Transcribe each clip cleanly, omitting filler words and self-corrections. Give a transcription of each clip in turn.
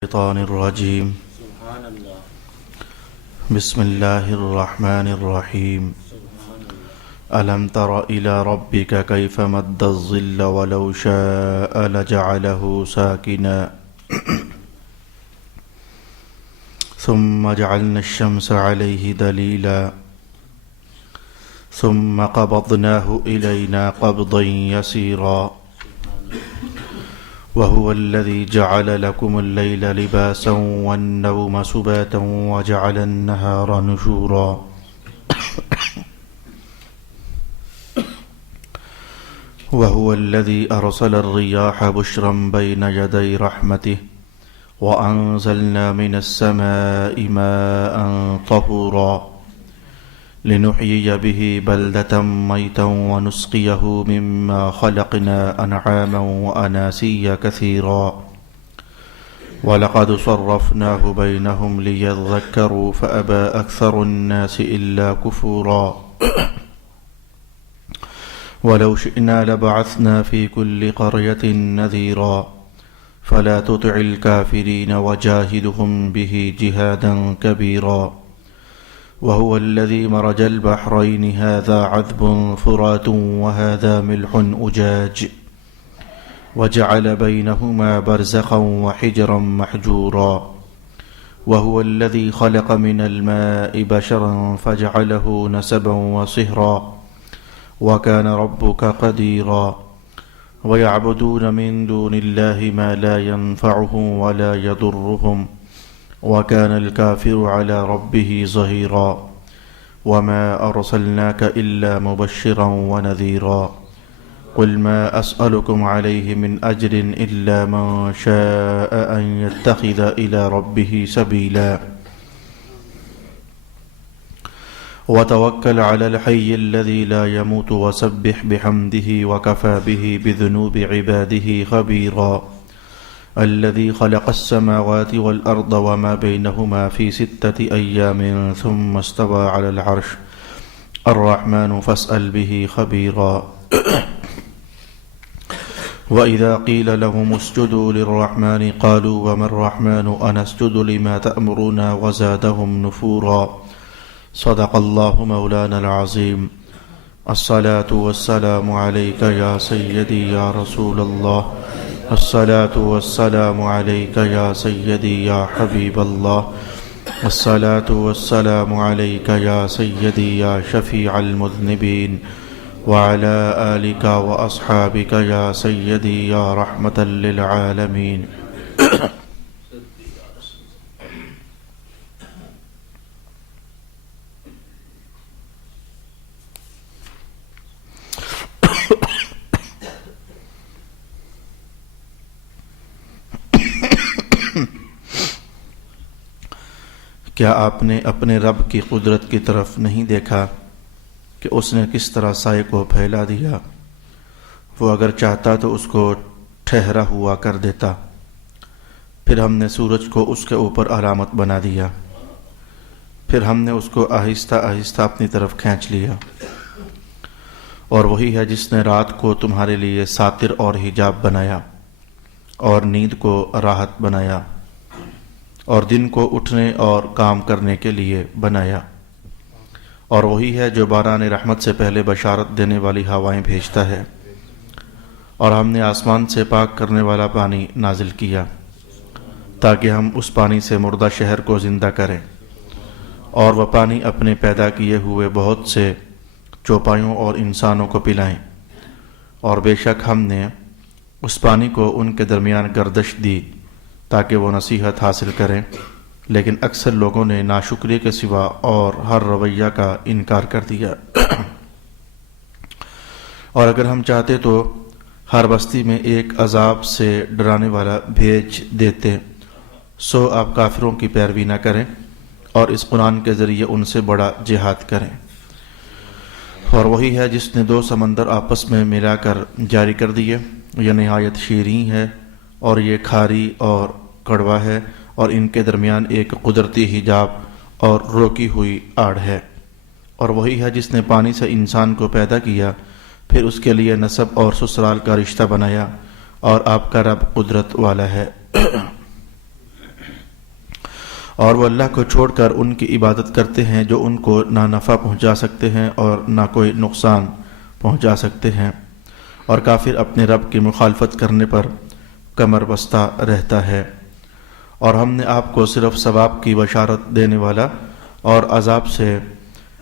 الشيطان الرجيم سبحان الله. بسم الله الرحمن الرحيم سبحان الله. ألم تر إلى ربك كيف مد الظل ولو شاء لجعله ساكنا ثم جعلنا الشمس عليه دليلا ثم قبضناه إلينا قبضا يسيرا وهو الذي جعل لكم الليل لباسا والنوم سباتا وجعل النهار نشورا وهو الذي أرسل الرياح بشرا بين يدي رحمته وأنزلنا من السماء ماء طهورا لنحيي به بلدة ميتا ونسقيه مما خلقنا أنعاما وأناسيا كثيرا ولقد صرفناه بينهم ليذكروا فأبى أكثر الناس إلا كفورا ولو شئنا لبعثنا في كل قرية نذيرا فلا تطع الكافرين وجاهدهم به جهادا كبيرا وهو الذي مرج البحرين هذا عذب فرات وهذا ملح أجاج وجعل بينهما برزخا وحجرا محجورا وهو الذي خلق من الماء بشرا فجعله نسبا وصهرا وكان ربك قديرا ويعبدون من دون الله ما لا ينفعهم ولا يضرهم وكان الكافر على ربه ظهيرا وما أرسلناك إلا مبشرا ونذيرا قل ما أسألكم عليه من أجر إلا من شاء أن يتخذ إلى ربه سبيلا وتوكل على الحي الذي لا يموت وسبح بحمده وكفى به بذنوب عباده خبيرا الذي خلق السماوات والأرض وما بينهما في 6 أيام ثم استوى على العرش الرحمن فاسأل به خبيرا وإذا قيل لهم اسجدوا للرحمن قالوا وما الرحمن أنسجد لما تأمرنا وزادهم نفورا صدق الله مولانا العظيم الصلاة والسلام عليك يا سيدي يا رسول الله الصلاة والسلام عليك يا سيدي يا حبيب الله الصلاة والسلام عليك يا سيدي يا شفيع المذنبين وعلى آلك وأصحابك يا سيدي يا رحمة للعالمين کیا آپ نے اپنے رب کی قدرت کی طرف نہیں دیکھا کہ اس نے کس طرح سائے کو پھیلا دیا؟ وہ اگر چاہتا تو اس کو ٹھہرا ہوا کر دیتا، پھر ہم نے سورج کو اس کے اوپر علامت بنا دیا، پھر ہم نے اس کو آہستہ آہستہ اپنی طرف کھینچ لیا۔ اور وہی ہے جس نے رات کو تمہارے لیے ساتر اور حجاب بنایا اور نیند کو راحت بنایا اور دن کو اٹھنے اور کام کرنے کے لیے بنایا، اور وہی ہے جو باران رحمت سے پہلے بشارت دینے والی ہوائیں بھیجتا ہے، اور ہم نے آسمان سے پاک کرنے والا پانی نازل کیا تاکہ ہم اس پانی سے مردہ شہر کو زندہ کریں، اور وہ پانی اپنے پیدا کیے ہوئے بہت سے چوپایوں اور انسانوں کو پلائیں، اور بے شک ہم نے اس پانی کو ان کے درمیان گردش دی تاکہ وہ نصیحت حاصل کریں، لیکن اکثر لوگوں نے ناشکری کے سوا اور ہر رویہ کا انکار کر دیا۔ اور اگر ہم چاہتے تو ہر بستی میں ایک عذاب سے ڈرانے والا بھیج دیتے، سو آپ کافروں کی پیروی نہ کریں اور اس قرآن کے ذریعے ان سے بڑا جہاد کریں۔ اور وہی ہے جس نے 2 سمندر آپس میں ملا کر جاری کر دیے، یہ نہایت شیریں ہے اور یہ کھاری اور کڑوا ہے، اور ان کے درمیان ایک قدرتی حجاب اور روکی ہوئی آڑ ہے۔ اور وہی ہے جس نے پانی سے انسان کو پیدا کیا، پھر اس کے لیے نسب اور سسرال کا رشتہ بنایا، اور آپ کا رب قدرت والا ہے۔ اور وہ اللہ کو چھوڑ کر ان کی عبادت کرتے ہیں جو ان کو نہ نفع پہنچا سکتے ہیں اور نہ کوئی نقصان پہنچا سکتے ہیں، اور کافر اپنے رب کی مخالفت کرنے پر کمر بستہ رہتا ہے۔ اور ہم نے آپ کو صرف ثواب کی بشارت دینے والا اور عذاب سے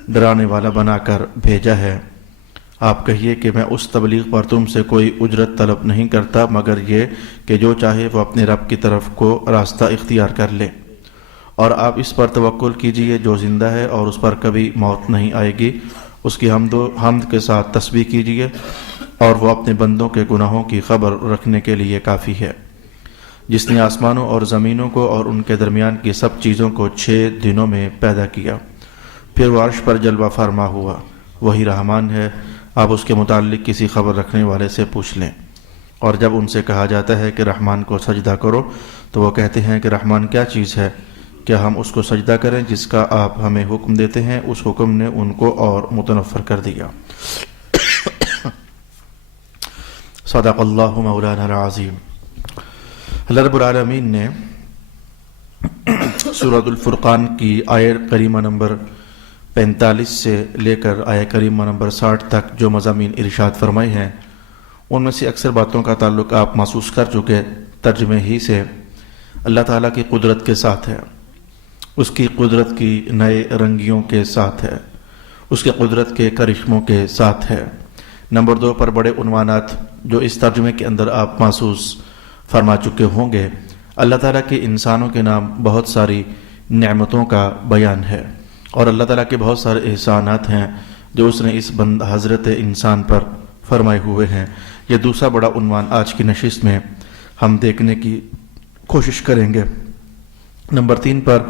ڈرانے والا بنا کر بھیجا ہے۔ آپ کہیے کہ میں اس تبلیغ پر تم سے کوئی اجرت طلب نہیں کرتا مگر یہ کہ جو چاہے وہ اپنے رب کی طرف کو راستہ اختیار کر لے، اور آپ اس پر توکل کیجئے جو زندہ ہے اور اس پر کبھی موت نہیں آئے گی، اس کی حمد کے ساتھ تسبیح کیجئے، اور وہ اپنے بندوں کے گناہوں کی خبر رکھنے کے لیے کافی ہے، جس نے آسمانوں اور زمینوں کو اور ان کے درمیان کی سب چیزوں کو 6 دنوں میں پیدا کیا، پھر وہ عرش پر جلوہ فرما ہوا، وہی رحمان ہے۔ آپ اس کے متعلق کسی خبر رکھنے والے سے پوچھ لیں۔ اور جب ان سے کہا جاتا ہے کہ رحمان کو سجدہ کرو تو وہ کہتے ہیں کہ رحمان کیا چیز ہے؟ کیا ہم اس کو سجدہ کریں جس کا آپ ہمیں حکم دیتے ہیں؟ اس حکم نے ان کو اور متنفر کر دیا۔ صدق اللہ مولانا العظیم۔ اللہ رب العالمین نے سورۃ الفرقان کی آیت کریمہ نمبر 45 سے لے کر آیت کریمہ نمبر 60 تک جو مضامین ارشاد فرمائے ہیں، ان میں سے اکثر باتوں کا تعلق آپ محسوس کر چکے۔ ترجمے ہی سے اللہ تعالیٰ کی قدرت کے ساتھ ہے، اس کی قدرت کی نئے رنگیوں کے ساتھ ہے، اس کے قدرت کے کرشموں کے ساتھ ہے۔ نمبر 2 پر بڑے عنوانات جو اس ترجمے کے اندر آپ محسوس فرما چکے ہوں گے۔ اللہ تعالیٰ کے انسانوں کے نام بہت ساری نعمتوں کا بیان ہے، اور اللہ تعالیٰ کے بہت سارے احسانات ہیں جو اس نے اس حضرت انسان پر فرمائے ہوئے ہیں۔ یہ دوسرا بڑا عنوان آج کی نشست میں ہم دیکھنے کی کوشش کریں گے۔ نمبر 3 پر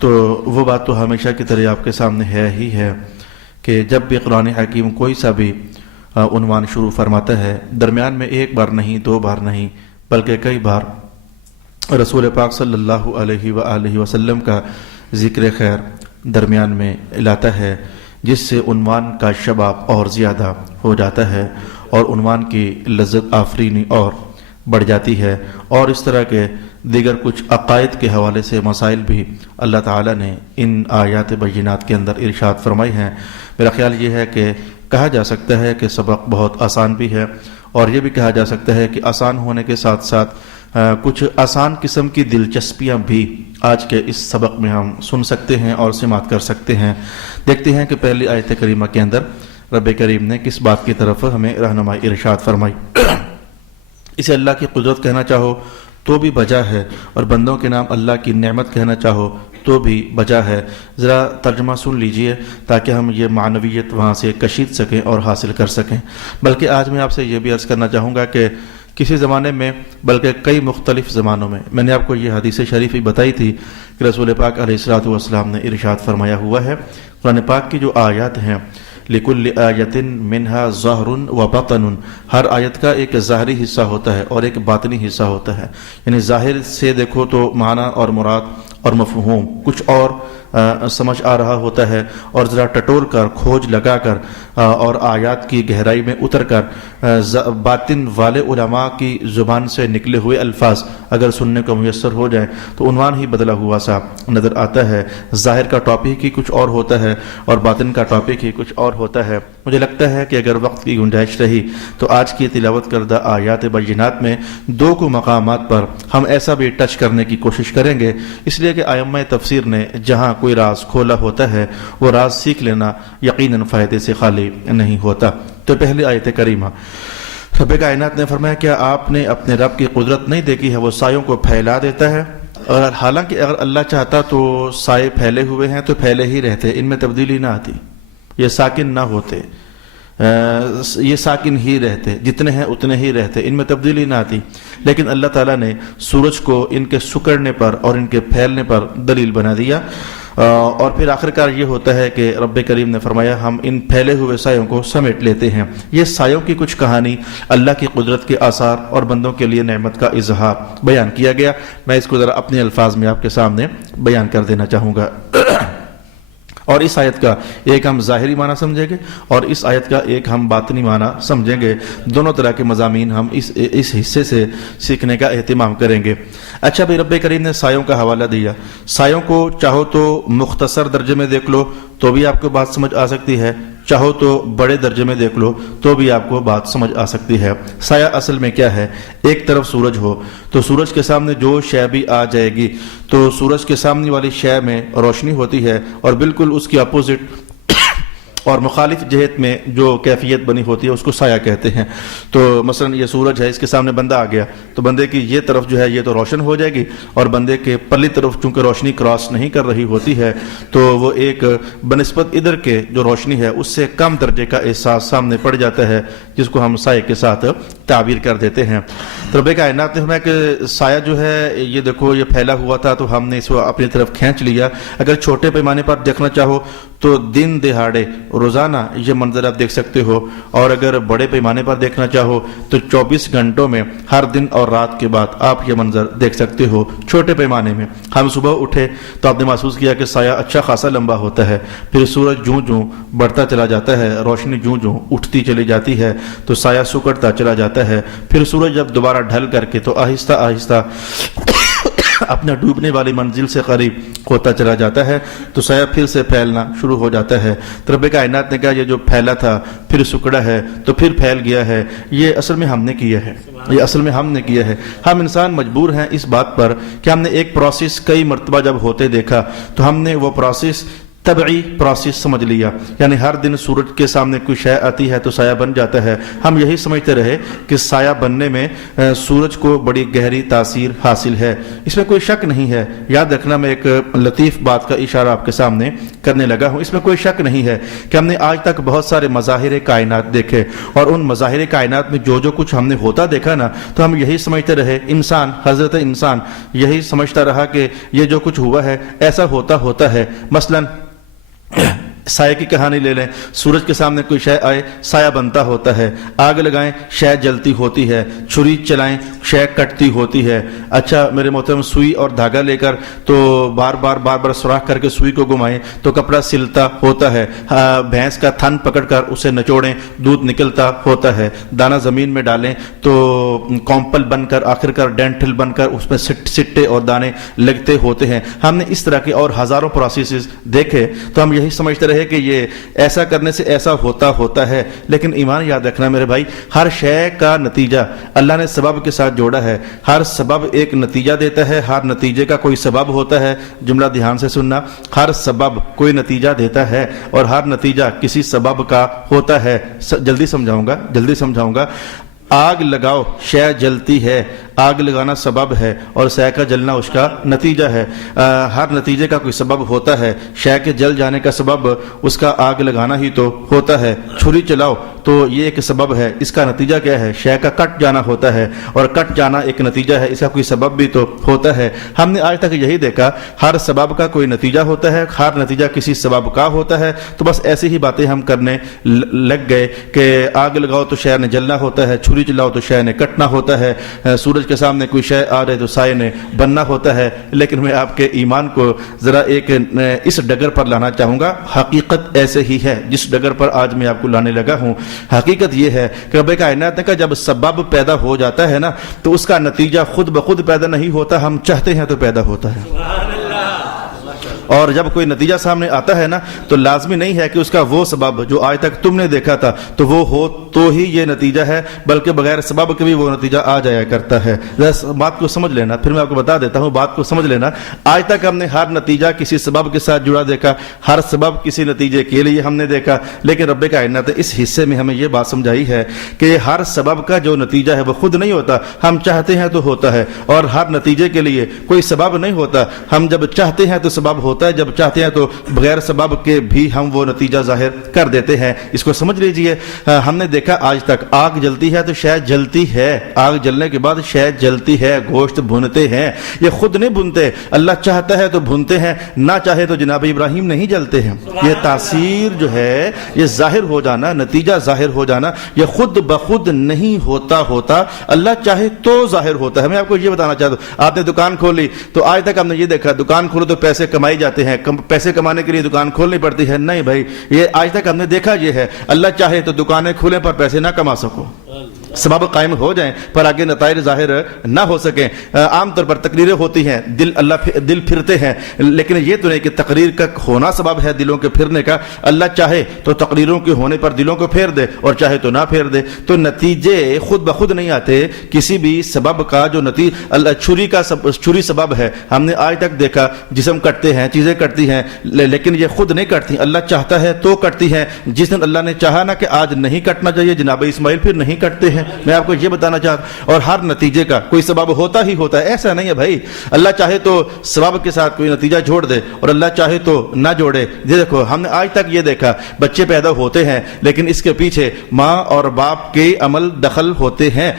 تو وہ بات تو ہمیشہ کی طرح آپ کے سامنے ہی ہے کہ جب بھی قرآن حکیم کوئی سا بھی عنوان شروع فرماتا ہے، درمیان میں 1 بار نہیں، 2 بار نہیں، بلکہ کئی بار رسول پاک صلی اللہ علیہ وآلہ وسلم کا ذکر خیر درمیان میں لاتا ہے، جس سے عنوان کا شباب اور زیادہ ہو جاتا ہے اور عنوان کی لذت آفرینی اور بڑھ جاتی ہے۔ اور اس طرح کے دیگر کچھ عقائد کے حوالے سے مسائل بھی اللہ تعالیٰ نے ان آیات بینات کے اندر ارشاد فرمائی ہیں۔ میرا خیال یہ ہے کہ کہا جا سکتا ہے کہ سبق بہت آسان بھی ہے، اور یہ بھی کہا جا سکتا ہے کہ آسان ہونے کے ساتھ ساتھ کچھ آسان قسم کی دلچسپیاں بھی آج کے اس سبق میں ہم سن سکتے ہیں اور سماعت کر سکتے ہیں۔ دیکھتے ہیں کہ پہلی آیت کریمہ کے اندر رب کریم نے کس بات کی طرف ہمیں رہنمائی ارشاد فرمائی۔ اسے اللہ کی قدرت کہنا چاہو تو بھی بجا ہے، اور بندوں کے نام اللہ کی نعمت کہنا چاہو تو بھی بجا ہے۔ ذرا ترجمہ سن لیجئے تاکہ ہم یہ معنویت وہاں سے کشید سکیں اور حاصل کر سکیں۔ بلکہ آج میں آپ سے یہ بھی عرض کرنا چاہوں گا کہ کسی زمانے میں، بلکہ کئی مختلف زمانوں میں نے آپ کو یہ حدیث شریف ہی بتائی تھی کہ رسول پاک علیہ الصلوۃ والسلام نے ارشاد فرمایا ہوا ہے، قرآن پاک کی جو آیات ہیں، لِكُلِّ آیَةٍ مِّنْهَا ظَاهْرٌ وَبَاطِنٌ، ہر آیت کا ایک ظاہری حصہ ہوتا ہے اور ایک باطنی حصہ ہوتا ہے۔ یعنی ظاہر سے دیکھو تو معنی اور مراد اور مفہوم کچھ اور سمجھ آ رہا ہوتا ہے، اور ذرا ٹٹول کر، کھوج لگا کر اور آیات کی گہرائی میں اتر کر باطن والے علماء کی زبان سے نکلے ہوئے الفاظ اگر سننے کو میسر ہو جائیں تو عنوان ہی بدلا ہوا سا نظر آتا ہے۔ ظاہر کا ٹاپک ہی کچھ اور ہوتا ہے اور باطن کا ٹاپک ہی کچھ اور ہوتا ہے۔ مجھے لگتا ہے کہ اگر وقت کی گنجائش رہی تو آج کی تلاوت کردہ آیات بینات میں 2 کو مقامات پر ہم ایسا بھی ٹچ کرنے کی کوشش کریں گے، اس لیے کہ ائمہ تفسیر نے جہاں کوئی راز کھولا ہوتا ہے وہ راز سیکھ لینا یقیناً فائدے سے خالی نہیں ہوتا۔ تو پہلی آیت کریمہ، رب کائنات نے فرمایا کیا آپ نے اپنے رب کی قدرت نہیں دیکھی ہے؟ وہ سایوں کو پھیلا دیتا ہے، اور حالانکہ اگر اللہ چاہتا تو سائے پھیلے ہوئے ہیں تو پھیلے ہی رہتے، ان میں تبدیلی نہ آتی، یہ ساکن نہ ہوتے، یہ ساکن ہی رہتے، جتنے ہیں اتنے ہی رہتے، ان میں تبدیلی نہ آتی۔ لیکن اللہ تعالیٰ نے سورج کو ان کے سکڑنے پر اور ان کے پھیلنے پر دلیل بنا دیا، اور پھر آخرکار یہ ہوتا ہے کہ رب کریم نے فرمایا ہم ان پھیلے ہوئے سایوں کو سمیٹ لیتے ہیں۔ یہ سایوں کی کچھ کہانی، اللہ کی قدرت کے آثار اور بندوں کے لیے نعمت کا اظہار بیان کیا گیا۔ میں اس کو ذرا اپنے الفاظ میں آپ کے سامنے بیان کر دینا چاہوں گا، اور اس آیت کا ایک ہم ظاہری معنی سمجھیں گے اور اس آیت کا ایک ہم باطنی معنی سمجھیں گے۔ دونوں طرح کے مضامین ہم اس حصے سے سیکھنے کا اہتمام کریں گے۔ اچھا بھائی، رب کریم نے سایوں کا حوالہ دیا. سایوں کو چاہو تو مختصر درجے میں دیکھ لو تو بھی آپ کو بات سمجھ آ سکتی ہے، چاہو تو بڑے درجے میں دیکھ لو تو بھی آپ کو بات سمجھ آ سکتی ہے. سایہ اصل میں کیا ہے؟ ایک طرف سورج ہو تو سورج کے سامنے جو شے بھی آ جائے گی تو سورج کے سامنے والی شے میں روشنی ہوتی ہے، اور بالکل اس کی اپوزٹ اور مخالف جہت میں جو کیفیت بنی ہوتی ہے اس کو سایہ کہتے ہیں. تو مثلا یہ سورج ہے، اس کے سامنے بندہ آ گیا تو بندے کی یہ طرف جو ہے یہ تو روشن ہو جائے گی، اور بندے کے پرلی طرف چونکہ روشنی کراس نہیں کر رہی ہوتی ہے تو وہ ایک بنسبت ادھر کے جو روشنی ہے اس سے کم درجے کا احساس سامنے پڑ جاتا ہے، جس کو ہم سائے کے ساتھ تعبیر کر دیتے ہیں. تو رب کائنات نے ہمیں کہ سایہ جو ہے یہ دیکھو یہ پھیلا ہوا تھا تو ہم نے اس کو اپنی طرف کھینچ لیا. اگر چھوٹے پیمانے پر دیکھنا چاہو تو دن دہاڑے روزانہ یہ منظر آپ دیکھ سکتے ہو، اور اگر بڑے پیمانے پر دیکھنا چاہو تو 24 گھنٹوں میں ہر دن اور رات کے بعد آپ یہ منظر دیکھ سکتے ہو. چھوٹے پیمانے میں ہم صبح اٹھے تو آپ نے محسوس کیا کہ سایہ اچھا خاصا لمبا ہوتا ہے، پھر سورج جوں جوں بڑھتا چلا جاتا ہے، روشنی جوں جوں اٹھتی چلی جاتی ہے تو سایہ سکڑتا چلا جاتا ہے. پھر سورج جب دوبارہ ڈھل کر کے تو آہستہ آہستہ اپنا ڈوبنے والی منزل سے قریب ہوتا چلا جاتا ہے تو سایہ پھر سے پھیلنا شروع ہو جاتا ہے. تو رب کائنات نے کہا یہ جو پھیلا تھا پھر سکڑا ہے تو پھر پھیل گیا ہے، یہ اصل میں ہم نے کیا ہے، یہ اصل میں ہم نے کیا ہے. ہم انسان مجبور ہیں اس بات پر کہ ہم نے ایک پروسیس کئی مرتبہ جب ہوتے دیکھا تو ہم نے وہ پروسیس طبعی پروسیس سمجھ لیا، یعنی ہر دن سورج کے سامنے کوئی شے آتی ہے تو سایہ بن جاتا ہے. ہم یہی سمجھتے رہے کہ سایہ بننے میں سورج کو بڑی گہری تاثیر حاصل ہے. اس میں کوئی شک نہیں ہے. یاد رکھنا، میں ایک لطیف بات کا اشارہ آپ کے سامنے کرنے لگا ہوں. اس میں کوئی شک نہیں ہے کہ ہم نے آج تک بہت سارے مظاہر کائنات دیکھے، اور ان مظاہر کائنات میں جو کچھ ہم نے ہوتا دیکھا نا تو ہم یہی سمجھتے رہے، انسان حضرت انسان یہی سمجھتا رہا کہ یہ جو کچھ ہوا ہے ایسا ہوتا ہے. مثلاً سائے کی کہانی لے لیں، سورج کے سامنے کوئی شے آئے سایہ بنتا ہوتا ہے، آگ لگائیں شے جلتی ہوتی ہے، چھری چلائیں شے کٹتی ہوتی ہے. اچھا میرے محترم، سوئی اور دھاگا لے کر تو بار بار سوراخ کر کے سوئی کو گھمائیں تو کپڑا سلتا ہوتا ہے، بھینس کا تھن پکڑ کر اسے نچوڑیں دودھ نکلتا ہوتا ہے، دانہ زمین میں ڈالیں تو کومپل بن کر آخر کر ڈینٹل بن کر اس میں سٹے اور دانے لگتے ہوتے ہیں. ہم نے اس طرح کے اور ہزاروں پروسیسز دیکھے تو ہم یہی سمجھتے رہے کہ یہ ایسا کرنے سے ایسا ہوتا ہے. لیکن ایمان یاد رکھنا میرے بھائی، ہر شے کا نتیجہ اللہ نے سبب کے ساتھ جوڑا ہے. ہر سبب ایک نتیجہ دیتا ہے، ہر نتیجے کا کوئی سبب ہوتا ہے. جملہ دھیان سے سننا، ہر سبب کوئی نتیجہ دیتا ہے اور ہر نتیجہ کسی سبب کا ہوتا ہے. جلدی سمجھاؤں گا. آگ لگاؤ شے جلتی ہے، آگ لگانا سبب ہے اور شے کا جلنا اس کا نتیجہ ہے. ہر نتیجے کا کوئی سبب ہوتا ہے. شے کے جل جانے کا سبب اس کا آگ لگانا ہی تو ہوتا ہے. چھری چلاؤ تو یہ ایک سبب ہے، اس کا نتیجہ کیا ہے؟ شے کا کٹ جانا ہوتا ہے، اور کٹ جانا ایک نتیجہ ہے، اس کا کوئی سبب بھی تو ہوتا ہے. ہم نے آج تک یہی دیکھا، ہر سبب کا کوئی نتیجہ ہوتا ہے، ہر نتیجہ کسی سبب کا ہوتا ہے. تو بس ایسی ہی باتیں ہم کرنے لگ گئے کہ آگ لگاؤ تو شے نے جلنا ہوتا ہے، چھری چلاؤ تو شے نے کٹنا ہوتا ہے، سورج کے سامنے کوئی شے آ رہے تو سائے نے بننا ہوتا ہے. لیکن میں آپ کے ایمان کو ذرا ایک اس ڈگر پر لانا چاہوں گا. حقیقت ایسے ہی ہے جس ڈگر پر آج میں آپ کو لانے لگا ہوں. حقیقت یہ ہے کہ رب کائنات نے کہا جب سبب پیدا ہو جاتا ہے نا تو اس کا نتیجہ خود بخود پیدا نہیں ہوتا، ہم چاہتے ہیں تو پیدا ہوتا ہے. اور جب کوئی نتیجہ سامنے آتا ہے نا تو لازمی نہیں ہے کہ اس کا وہ سبب جو آج تک تم نے دیکھا تھا تو وہ ہو تو ہی یہ نتیجہ ہے، بلکہ بغیر سبب کے بھی وہ نتیجہ آ جایا کرتا ہے. بات کو سمجھ لینا، پھر میں آپ کو بتا دیتا ہوں، بات کو سمجھ لینا. آج تک ہم نے ہر نتیجہ کسی سبب کے ساتھ جڑا دیکھا، ہر سبب کسی نتیجے کے لیے ہم نے دیکھا. لیکن رب کائنات نے اس حصے میں ہمیں یہ بات سمجھائی ہے کہ ہر سبب کا جو نتیجہ ہے وہ خود نہیں ہوتا، ہم چاہتے ہیں تو ہوتا ہے. اور ہر نتیجے کے لیے کوئی سبب نہیں ہوتا، ہم جب چاہتے ہیں تو سبب ہوتا ہے، جب چاہتے ہیں تو بغیر سبب کے بھی ہم وہ نتیجہ ظاہر کر دیتے ہیں. اس کو سمجھ لیجئے. ہم نے دیکھا آج تک آگ جلتی ہے تو شے جلتی ہے، آگ جلنے کے بعد شے جلتی ہے، گوشت بھونتے ہیں. یہ خود نہیں بھونتے، اللہ چاہتا ہے تو بھونتے ہیں، نہ چاہے تو جناب ابراہیم نہیں جلتے ہیں. یہ تاثیر جو ہے، یہ ظاہر ہو جانا، نتیجہ ظاہر ہو جانا، یہ خود بخود نہیں ہوتا، اللہ چاہے تو ظاہر ہوتا ہے. میں آپ کو یہ بتانا چاہتا ہوں، آپ نے دکان کھولی تو آج تک ہم نے یہ دیکھا دکان کھولو تو پیسے کمائی جاتے ہیں، پیسے کمانے کے لیے دکان کھولنی پڑتی ہے. نہیں بھائی، یہ آج تک ہم نے دیکھا یہ ہے، اللہ چاہے تو دکانیں کھولیں پر پیسے نہ کما سکو. سبب قائم ہو جائیں پر آگے نتائج ظاہر نہ ہو سکیں. عام طور پر تقریریں ہوتی ہیں, دل پھرتے ہیں, لیکن یہ تو نہیں کہ تقریر کا ہونا سبب ہے دلوں کے پھرنے کا. اللہ چاہے تو تقریروں کے ہونے پر دلوں کو پھیر دے اور چاہے تو نہ پھیر دے. تو نتیجے خود بخود نہیں آتے. کسی بھی سبب کا جو چھری سبب ہے, ہم نے آج تک دیکھا جسم کٹتے ہیں, چیزیں کٹتی ہیں, لیکن یہ خود نہیں کٹتی, اللہ چاہتا ہے تو کٹتی ہیں. جس دن اللہ نے چاہا نا کہ آج نہیں کٹنا چاہیے, جناب اسماعیل پھر نہیں کٹتے ہیں. میں آپ کو یہ بتانا چاہتا ہوں. اور ہر نتیجے کا کوئی سبب ہوتا ہی ہوتا ہے, ایسا نہیں ہے بھائی اللہ چاہے تو سبب کے ساتھ کوئی نتیجہ جوڑ دے اور اللہ چاہے تو نہ جوڑے. یہ دیکھو ہم نے آج تک یہ دیکھا بچے پیدا ہوتے ہیں لیکن اس کے پیچھے ماں اور باپ کے عمل دخل ہوتے ہیں.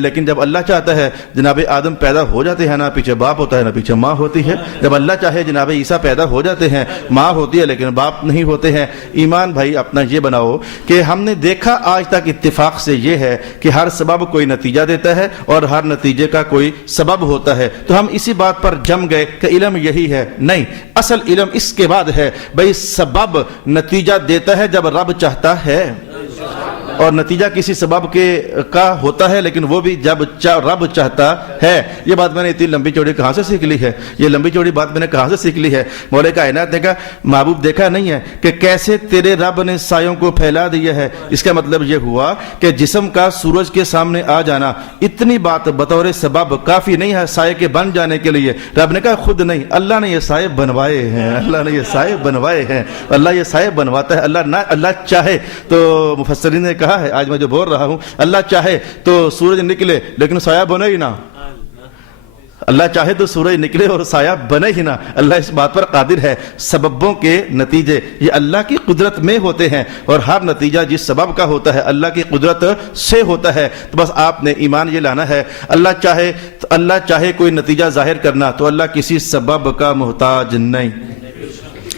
لیکن جب اللہ چاہتا ہے جناب آدم پیدا ہو جاتے ہیں, نہ پیچھے باپ ہوتا ہے نہ پیچھے ماں ہوتی ہے. جب اللہ چاہے جناب عیسیٰ پیدا ہو جاتے ہیں, ماں ہوتی ہے لیکن باپ نہیں ہوتے ہیں. ایمان بھائی اپنا یہ بناؤ کہ ہم نے دیکھا آج تک اتفاق سے یہ ہے کہ ہر سبب کوئی نتیجہ دیتا ہے اور ہر نتیجے کا کوئی سبب ہوتا ہے. تو ہم اسی بات پر جم گئے کہ علم یہی ہے. نہیں, اصل علم اس کے بعد ہے. بھئی سبب نتیجہ دیتا ہے جب رب چاہتا ہے, اور نتیجہ کسی سبب کا ہوتا ہے لیکن وہ بھی جب رب چاہتا ہے. یہ بات میں نے اتنی لمبی چوڑی کہاں سے سیکھ لی ہے؟ یہ لمبی چوڑی بات میں نے کہاں سے سیکھ لی ہے؟ مولا کائنات نے کہا محبوب دیکھا نہیں ہے کہ کیسے تیرے رب نے سایوں کو پھیلا دیا ہے. اس کا مطلب یہ ہوا کہ جسم کا سورج کے سامنے آ جانا اتنی بات بطور سبب کافی نہیں ہے سائے کے بن جانے کے لیے. رب نے کہا خود نہیں, اللہ نے یہ سائے بنوائے ہیں, اللہ نے یہ سائے بنوائے ہیں, اللہ یہ سائے بنواتا ہے. اللہ چاہے تو مفسرین نے کہا ہے, آج میں جو بول رہا ہوں, اللہ چاہے تو سورج نکلے لیکن سایہ بنے ہی نہ. اللہ چاہے تو سورج نکلے اور سایہ بنے ہی نہ. اللہ اس بات پر قادر ہے. سببوں کے نتیجے یہ اللہ کی قدرت میں ہوتے ہیں اور ہر نتیجہ جس سبب کا ہوتا ہے اللہ کی قدرت سے ہوتا ہے. تو بس آپ نے ایمان یہ لانا ہے, اللہ چاہے کوئی نتیجہ ظاہر کرنا تو اللہ کسی سبب کا محتاج نہیں.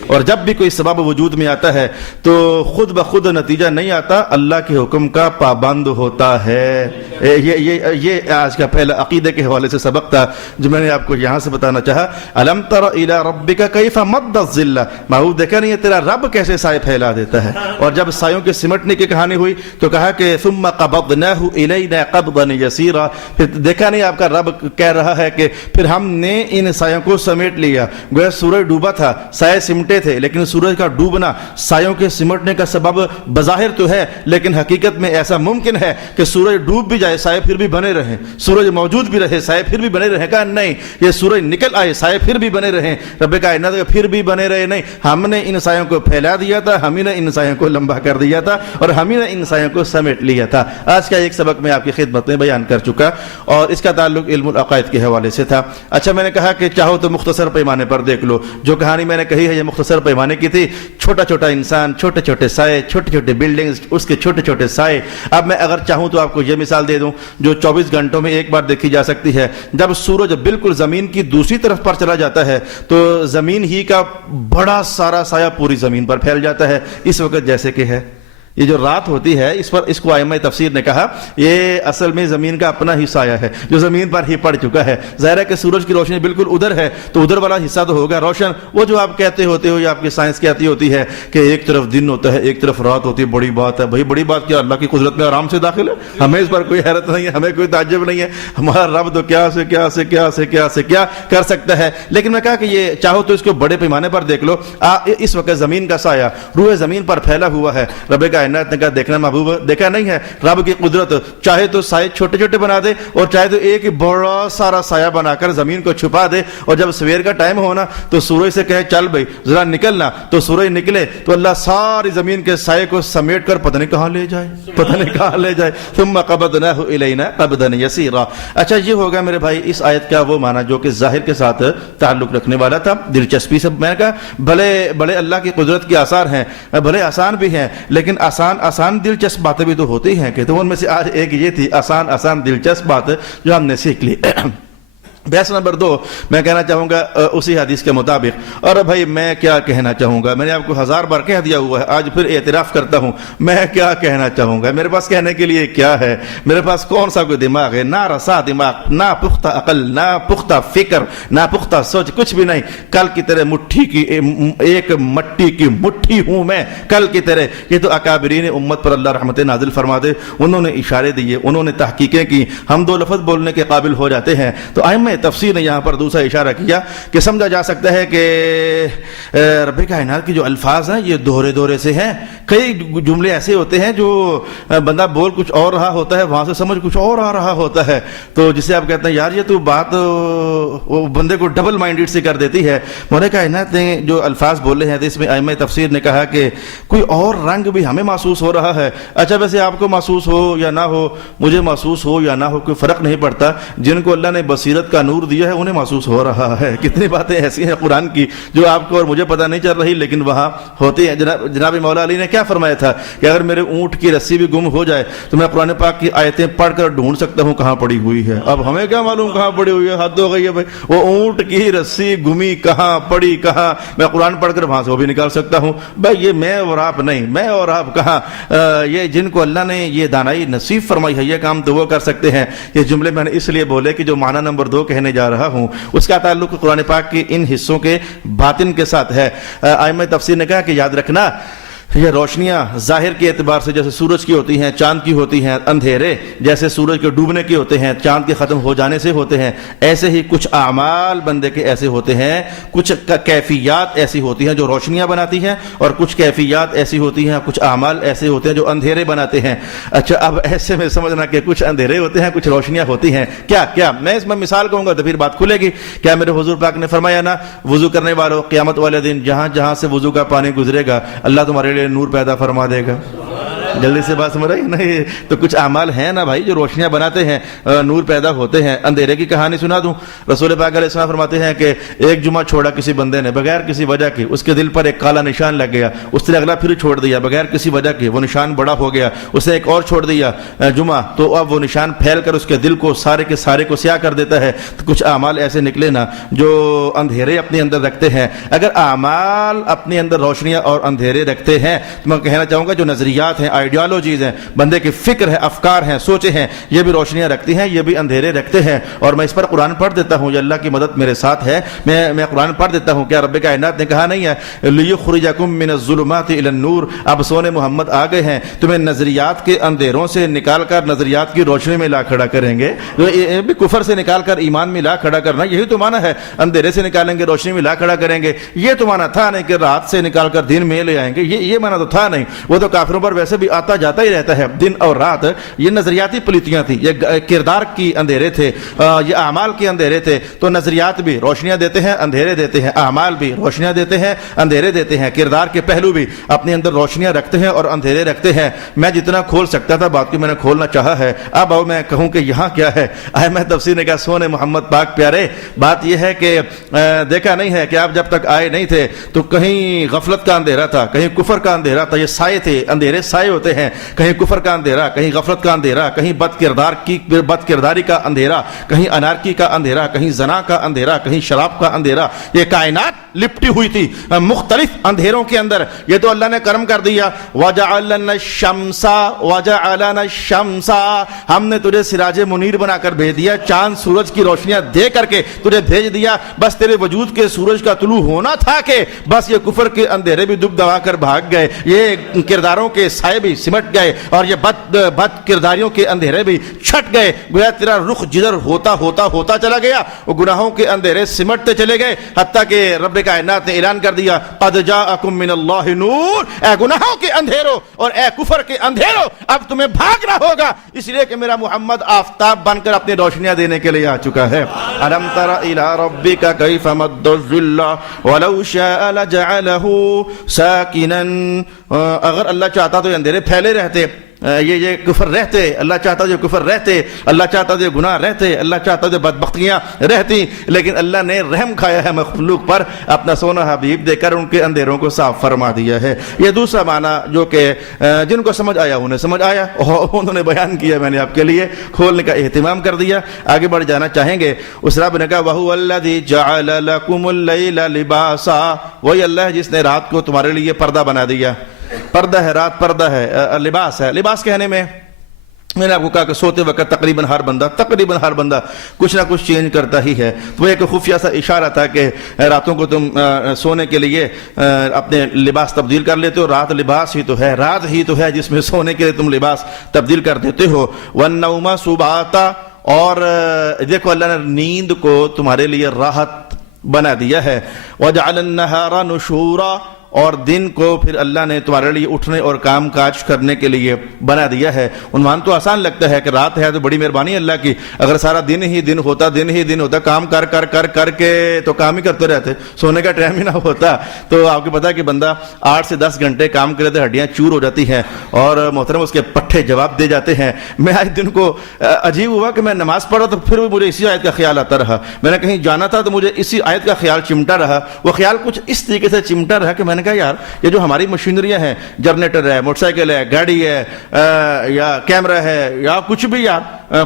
اور جب بھی کوئی سبب وجود میں آتا ہے تو خود بخود نتیجہ نہیں آتا, اللہ کے حکم کا پابند ہوتا ہے. یہ آج کا پہلا عقیدے کے حوالے سے سبق تھا جو میں نے آپ کو یہاں سے بتانا چاہا. الم تر الی ربک کیف مد الظل, محبوب دیکھا نہیں ہے تیرا رب کیسے سائے پھیلا دیتا ہے. اور جب سایوں کے سمٹنے کی کہانی ہوئی تو کہا کہ ثم قبضناہ الینا قبضا یسیرا, پھر دیکھا نہیں آپ کا رب کہہ رہا ہے کہ پھر ہم نے ان سایوں کو سمیٹ لیا. گویا سورج ڈوبا تھا, سائے سمٹے تھے, لیکن سورج کا ڈوبنا سایوں کے سمٹنے کا سبب بظاہر تو ہے, لیکن حقیقت میں ایسا ممکن ہے کہ سورج ڈوب بھی جائے سائے پھر بھی بنے رہیں, سورج موجود بھی رہے سائے پھر بھی بنے رہیں. کہا نہیں, یہ سورج نکل آئے سائے پھر بھی بنے رہیں. رب کائنات پھر بھی بنے رہے نہیں, ہم نے ان سایوں کو پھیلا دیا تھا, ہم ہی نے ان سایوں کو لمبا کر دیا تھا اور ہم ہی نے ان سایوں کو سمیٹ لیا تھا. آج کا ایک سبق میں آپ کی خدمت میں بیان کر چکا اور اس کا تعلق علم العقائد کے حوالے سے تھا. اچھا, میں نے کہا کہ چاہو تو مختصر پیمانے پر دیکھ لو. جو کہانی میں نے کہی ہے یہ مختصر پیمانے کی تھی. چھوٹا چھوٹا انسان, چھوٹے چھوٹے سائے, چھوٹے چھوٹے بلڈنگز, اس کے چھوٹے چھوٹے سائے. اب میں اگر چاہوں تو آپ کو یہ مثال دے دوں جو 24 گھنٹوں میں ایک بار دیکھی جا سکتی ہے. جب سورج بالکل زمین کی دوسری طرف پر چلا جاتا ہے تو زمین ہی کا بڑا سارا سایہ پوری زمین پر پھیل جاتا ہے. اس وقت جیسے کہ ہے یہ جو رات ہوتی ہے اس کو ائمہ تفسیر نے کہا یہ اصل میں زمین کا اپنا ہی سایہ ہے جو زمین پر ہی پڑ چکا ہے. ظاہر ہے کہ سورج کی روشنی بالکل ادھر ہے تو ادھر والا حصہ تو ہوگا روشن. وہ جو آپ کہتے ہوتے ہو یا آپ کی سائنس کہتی ہوتی ہے کہ ایک طرف دن ہوتا ہے ایک طرف رات ہوتی ہے, بڑی بات ہے. بھائی بڑی بات کیا, اللہ کی قدرت میں آرام سے داخل ہے. ہمیں اس پر کوئی حیرت نہیں ہے, ہمیں کوئی تعجب نہیں ہے. ہمارا رب تو کیا سے کیا کر سکتا ہے. لیکن میں کہا کہ یہ چاہو تو اس کو بڑے پیمانے پر دیکھ لو. اس وقت زمین کا سایہ روح زمین پر پھیلا ہوا ہے. رب کائنات نے کہا دیکھنا محبوب, دیکھا نہیں ہے رب کی قدرت, چاہے تو سائے چھوٹے چھوٹے بنا دے اور چاہے تو ایک بڑا سارا سایہ بنا کر زمین کو چھپا دے. اور جب سویر کا ٹائم ہونا تو سورج سے کہے چل بھائی ذرا نکلنا, تو سورج نکلے تو اللہ ساری زمین کے سائے کو سمیٹ کر پتہ نہیں کہاں لے جائے. ثم قبضناہ الینا قبضا یسیرا. اچھا, یہ ہوگا میرے بھائی اس آیت کا وہ معنی جو کہ ظاہر کے ساتھ تعلق رکھنے والا تھا. دلچسپی سے میں نے کہا بھلے اللہ کی قدرت کے آثار ہیں, بھلے آسان بھی ہیں, لیکن آسان دلچسپ باتیں بھی تو ہوتی ہیں کہ تو ان میں سے آج ایک یہ تھی آسان دلچسپ بات جو ہم نے سیکھ لی. بحث نمبر 2 میں کہنا چاہوں گا اسی حدیث کے مطابق. اور بھائی میں کیا کہنا چاہوں گا, میں نے آپ کو 1000 بار کہہ دیا ہوا ہے, آج پھر اعتراف کرتا ہوں, میں کیا کہنا چاہوں گا. میرے پاس کہنے کے لیے کیا ہے, میرے پاس کون سا کوئی دماغ ہے, نہ رسا دماغ, نہ پختہ عقل, نہ پختہ فکر, نہ پختہ سوچ, کچھ بھی نہیں. کل کی طرح مٹھی کی ایک مٹی کی مٹھی ہوں میں, کل کی طرح. یہ تو اکابرین امت پر اللہ رحمت نازل فرما دے, انہوں نے اشارے دیے, انہوں نے تحقیقیں کی, ہم 2 لفظ بولنے کے قابل ہو جاتے ہیں. تو ائمہ تفسیر نے یہاں پر دوسرا اشارہ کیا کہ سمجھا جا سکتا ہے کہ رب کائنات کی جو الفاظ ہیں یہ دوہرے سے ہیں. کئی جملے ایسے ہوتے ہیں جو بندہ بول کچھ اور رہا ہوتا ہے, وہاں سے سمجھ کچھ اور آ رہا ہوتا ہے, تو جسے آپ کہتے ہیں یار یہ تو بات وہ بندے کو ڈبل مائنڈڈ سے کر دیتی ہے. مولا کائنات نے جو الفاظ بولے ہیں اس میں ائمہ تفسیر نے کہا کہ کوئی اور رنگ بھی ہمیں محسوس ہو رہا ہے. اچھا ویسے آپ کو محسوس ہو یا نہ ہو, مجھے محسوس ہو یا نہ ہو, کوئی فرق نہیں پڑتا. جن کو اللہ نے بصیرت کا نور دیا ہے انہیں محسوس ہو رہا ہے. کتنی باتیں ایسی ہیں قرآن کی جو آپ کو اور مجھے پتہ نہیں چل رہی لیکن وہاں ہوتی ہیں. جناب مولا علی نے کیا فرمایا تھا کہ اگر میرے اونٹ کی رسی بھی گم ہو جائے تو میں قرآن پاک کی آیتیں پڑھ کر ڈھونڈ سکتا ہوں کہاں پڑی ہوئی ہے. اب ہمیں کیا معلوم کہاں پڑی ہوئی ہے, حد ہو گئی ہے بھائی. وہ اونٹ کی رسی گمی کہاں پڑی کہاں, میں قرآن پڑھ کر وہاں سے وہ بھی نکال سکتا ہوں. بھائی یہ میں اور آپ نہیں, میں اور آپ کہاں, یہ جن کو اللہ نے یہ دانائی نصیب فرمائی ہے یہ کام تو وہ کر سکتے ہیں. یہ جملے میں نے اس لیے بولے کہ جو معنی نمبر 2 کہنے جا رہا ہوں اس کا تعلق قرآن پاک کے ان حصوں کے باطن کے ساتھ ہے. ائمہ تفسیر نے کہا کہ یاد رکھنا یہ روشنیاں ظاہر کے اعتبار سے جیسے سورج کی ہوتی ہیں, چاند کی ہوتی ہیں, اندھیرے جیسے سورج کے ڈوبنے کے ہوتے ہیں, چاند کے ختم ہو جانے سے ہوتے ہیں, ایسے ہی کچھ اعمال بندے کے ایسے ہوتے ہیں, کچھ کیفیات ایسی ہوتی ہیں جو روشنیاں بناتی ہیں, اور کچھ کیفیات ایسی ہوتی ہیں, کچھ اعمال ایسے ہوتے ہیں جو اندھیرے بناتے ہیں. اچھا اب ایسے میں سمجھنا کہ کچھ اندھیرے ہوتے ہیں کچھ روشنیاں ہوتی ہیں. کیا میں اس میں مثال کہوں گا تو پھر بات کھلے گی. کیا میرے حضور پاک نے فرمایا نا, وضو کرنے والوں قیامت والے دن جہاں جہاں سے وضو کا پانی گزرے گا اللہ تمہارے لیے نور پیدا فرما دے گا. جلدی سے بات سمجھ رہی نہیں, تو کچھ اعمال ہیں نا بھائی جو روشنیاں بناتے ہیں, نور پیدا ہوتے ہیں. اندھیرے کی کہانی سنا دوں, رسول پاک علیہ السلام فرماتے ہیں کہ ایک جمعہ چھوڑا کسی بندے نے بغیر کسی وجہ کے, اس کے دل پر ایک کالا نشان لگ گیا, اس نے اگلا پھر چھوڑ دیا بغیر کسی وجہ کے, وہ نشان بڑا ہو گیا, اس نے ایک اور چھوڑ دیا جمعہ, تو اب وہ نشان پھیل کر اس کے دل کو سارے کے سارے کو سیاہ کر دیتا ہے. تو کچھ اعمال ایسے نکلے نا جو اندھیرے اپنے اندر رکھتے ہیں. اگر اعمال اپنے اندر روشنیاں اور اندھیرے رکھتے ہیں تو میں کہنا چاہوں گا جو نظریات ہیں, آئیڈیالوجیز ہیں, بندے کی فکر ہے, افکار ہیں, سوچیں ہیں, یہ بھی روشنیاں رکھتی ہیں, یہ بھی اندھیرے رکھتے ہیں. اور میں اس پر قرآن پڑھ دیتا ہوں, یہ اللہ کی مدد میرے ساتھ ہے, میں قرآن پڑھ دیتا ہوں. کیا رب کائنات نے کہا نہیں ہے لِيُخْرِجَكُم مِّنَ الظُّلُمَاتِ إِلَى النُّورِ, اب سونے محمد آ گئے ہیں تمہیں نظریات کے اندھیروں سے نکال کر نظریات کی روشنی میں لا کھڑا کریں گے. یہ بھی کفر سے نکال کر ایمان میں لا کھڑا کرنا, یہی تو معنی ہے. اندھیرے سے نکالیں گے روشنی میں لا کھڑا کریں گے, یہ تو معنی تھا نہیں کہ رات سے نکال کر دن میں لے آئیں گے, یہ معنی تو تھا نہیں. وہ تو کافروں پر ویسے بھی آتا جاتا ہی رہتا ہے دن اور رات. یہ نظریاتی پلیتیاں تھیں, یہ کردار کی اندھیرے تھے, یہ اعمال کے اندھیرے تھے. تو نظریات بھی روشنیاں دیتے ہیں, اندھیرے دیتے ہیں, اعمال بھی روشنیاں دیتے ہیں, اندھیرے دیتے ہیں. کردار کے پہلو بھی اپنے اندر روشنیاں رکھتے ہیں اور اندھیرے رکھتے ہیں. میں جتنا کھول سکتا تھا بات کو میں نے کھولنا چاہا ہے. اب آؤ میں کہوں کہ یہاں کیا ہے. ائمہ تفسیر نے کہا سونے محمد پاک پیارے, بات یہ ہے کہ دیکھا نہیں ہے کہ آپ جب تک آئے نہیں تھے تو کہیں غفلت کا اندھیرا تھا, کہیں کفر کا اندھیرا تھا. یہ سائے تھے, اندھیرے سائے ہوتے ہیں, کہیں کفر کا اندھیرا, کہیں غفلت کا اندھیرا, کہیں بد کرداری کا اندھیرا, کہیں انارکی کا اندھیرا, کہیں زنا کا اندھیرا, کہیں شراب کا اندھیرا. یہ کائنات لپٹی ہوئی تھی مختلف اندھیروں کے اندر. یہ تو اللہ نے کرم کر دیا, وَجَعَلْنَا الشَّمْسَ, ہم نے تجھے سراج منیر بنا کر بھیج دیا, چاند سورج کی روشنیاں دے کر کے تجھے بھیج دیا. بس تیرے وجود کے سورج کا طلوع ہونا تھا کہ بس یہ کفر کے اندھیرے بھی دب دبا کر بھاگ گئے, یہ کرداروں کے سائے بھی سمٹ گئے, اور یہ بد کرداریوں کے اندھیرے بھی چھٹ گئے. گویا تیرا رخ جدھر ہوتا چلا گیا, وہ گناہوں کے اندھیرے سمٹتے چلے گئے, حتیٰ کہ رب کائنات نے اعلان کر دیا قد جاءکم من اللہ نور, اے گناہوں کے اندھیروں اور اے کفر کے اندھیروں اب تمہیں بھاگنا ہوگا, اس لیے کہ میرا محمد آفتاب بن کر اپنی روشنیاں دینے کے لیے آ چکا ہے. الم تر الی ربک کیف مد الظل ولو شاء لجعلہ ساکنا, اگر اللہ چاہتا تو یہ اندھیرے پھیلے رہتے, یہ کفر رہتے، اللہ چاہتا جو کفر رہتے، اللہ چاہتا جو گناہ رہتے، اللہ چاہتا جو بدبختیاں رہتی، لیکن اللہ نے رحم کھایا ہے مخلوق پر، اپنا سونا حبیب دے کر ان کے اندھیروں کو صاف فرما دیا ہے۔ یہ دوسرا معنی جو کہ جن کو سمجھ آیا انہیں سمجھ آیا، انہوں نے بیان کیا، میں نے آپ کے لیے کھولنے کا اہتمام کر دیا۔ آگے بڑھ جانا چاہیں گے، اس رب نے کہا وَهُوَ الَّذِي جَعَلَ لَكُمُ اللَّيْلَ لِبَاسًا، وہی اللہ جس نے رات کو تمہارے لیے پردہ بنا دیا۔ پردہ ہے، رات پردہ ہے، لباس ہے۔ لباس کہنے میں نے آپ کو کہا کہ سوتے وقت تقریباً ہر بندہ کچھ نہ کچھ چینج کرتا ہی ہے، تو ایک خفیہ سا اشارہ تھا کہ راتوں کو تم سونے کے لیے اپنے لباس تبدیل کر لیتے ہو، رات لباس ہی تو ہے، رات ہی تو ہے جس میں سونے کے لیے تم لباس تبدیل کر دیتے ہو۔ وَالنَّوْمَ سُبَاتًا، اور دیکھو اللہ نے نیند کو تمہارے لیے راحت بنا دیا ہے۔ وَجَعَلَ النَّهَارَ نُشُورًا، اور دن کو پھر اللہ نے تمہارے لیے اٹھنے اور کام کاج کرنے کے لیے بنا دیا ہے۔ عنوان تو آسان لگتا ہے کہ رات ہے تو بڑی مہربانی اللہ کی، اگر سارا دن ہی دن ہوتا کام کر کے تو کام ہی کرتے رہتے، سونے کا ٹائم ہی نہ ہوتا، تو آپ کو پتا کہ بندہ 8 سے 10 گھنٹے کام کرے تو ہڈیاں چور ہو جاتی ہیں اور محترم اس کے پٹھے جواب دے جاتے ہیں۔ میں آج دن کو عجیب ہوا کہ میں نماز پڑھا تو پھر بھی مجھے اسی آیت کا خیال آتا رہا، میں نے کہیں جانا تھا تو مجھے اسی آیت کا خیال چمٹا رہا، وہ خیال کچھ اس طریقے سے چمٹا رہا کہ میں نے کہا یار یہ جو ہماری مشینریاں ہیں، جنریٹر ہے، موٹر سائیکل ہے، گاڑی ہے، یا کیمرہ ہے، یا کچھ بھی، یار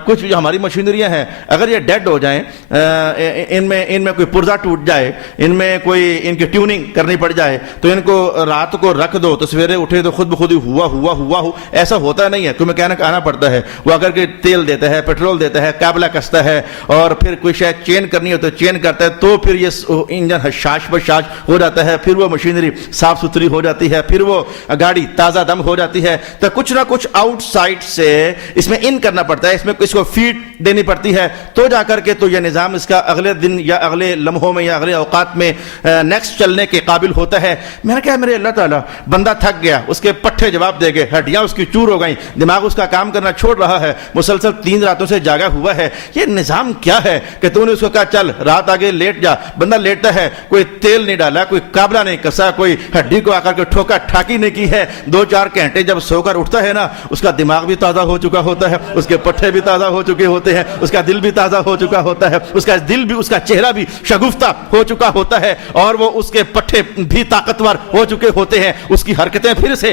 کچھ بھی جو ہماری مشینریاں ہیں، اگر یہ ڈیڈ ہو جائیں، ان میں کوئی پرزہ ٹوٹ جائے، ان میں کوئی ان کی ٹیوننگ کرنی پڑ جائے، تو ان کو رات کو رکھ دو تو سویرے اٹھے تو خود بخود ہی ہوا ایسا ہوتا نہیں ہے، کوئی میکینک آنا پڑتا ہے، وہ اگر کہ تیل دیتا ہے، پیٹرول دیتا ہے، کابلہ کستا ہے، اور پھر کوئی شاید چین کرنی ہو تو چین کرتا ہے، تو پھر یہ انجن حشاش بشاش ہو جاتا ہے، پھر وہ مشینری صاف ستھری ہو جاتی ہے، پھر وہ گاڑی تازہ دم ہو جاتی ہے۔ تو کچھ نہ کچھ آؤٹ سائڈ سے اس میں ان کرنا پڑتا ہے، اس میں اس کو فیڈ دینی پڑتی ہے، تو جا کر کے تو یہ نظام اس کا اگلے دن یا اگلے لمحوں میں یا اگلے اوقات میں نیکسٹ چلنے کے قابل ہوتا ہے۔ میں نے کہا میرے اللہ تعالیٰ، بندہ تھک گیا، اس کے پٹھے جواب دے گئے، ہڈیاں اس کی چور ہو گئیں، دماغ اس کا کام کرنا چھوڑ رہا ہے، مسلسل 3 راتوں سے جاگا ہوا ہے، یہ نظام کیا ہے کہ تو نے اس کو کہا چل رات آگے لیٹ جا، بندہ لیٹتا ہے، کوئی تیل نہیں ڈالا، کوئی کابلہ نہیں کسا، کوئی ہڈی کو آ کر کے ٹھوکا ٹھاکی نہیں کی ہے، 2-4 گھنٹے جب سو کر اٹھتا ہے نا، اس کا دماغ بھی تازہ ہو چکا ہوتا ہے، اس کے پٹھے بھی تازہ ہو چکے ہوتے ہیں، اس کا دل بھی تازہ ہو چکا ہوتا ہے، اس کا دل بھی، اس کا چہرہ بھی شگفتہ ہو چکا ہوتا ہے، اور وہ اس کے پٹھے بھی طاقتور ہو چکے ہوتے ہیں، اس کی حرکتیں پھر سے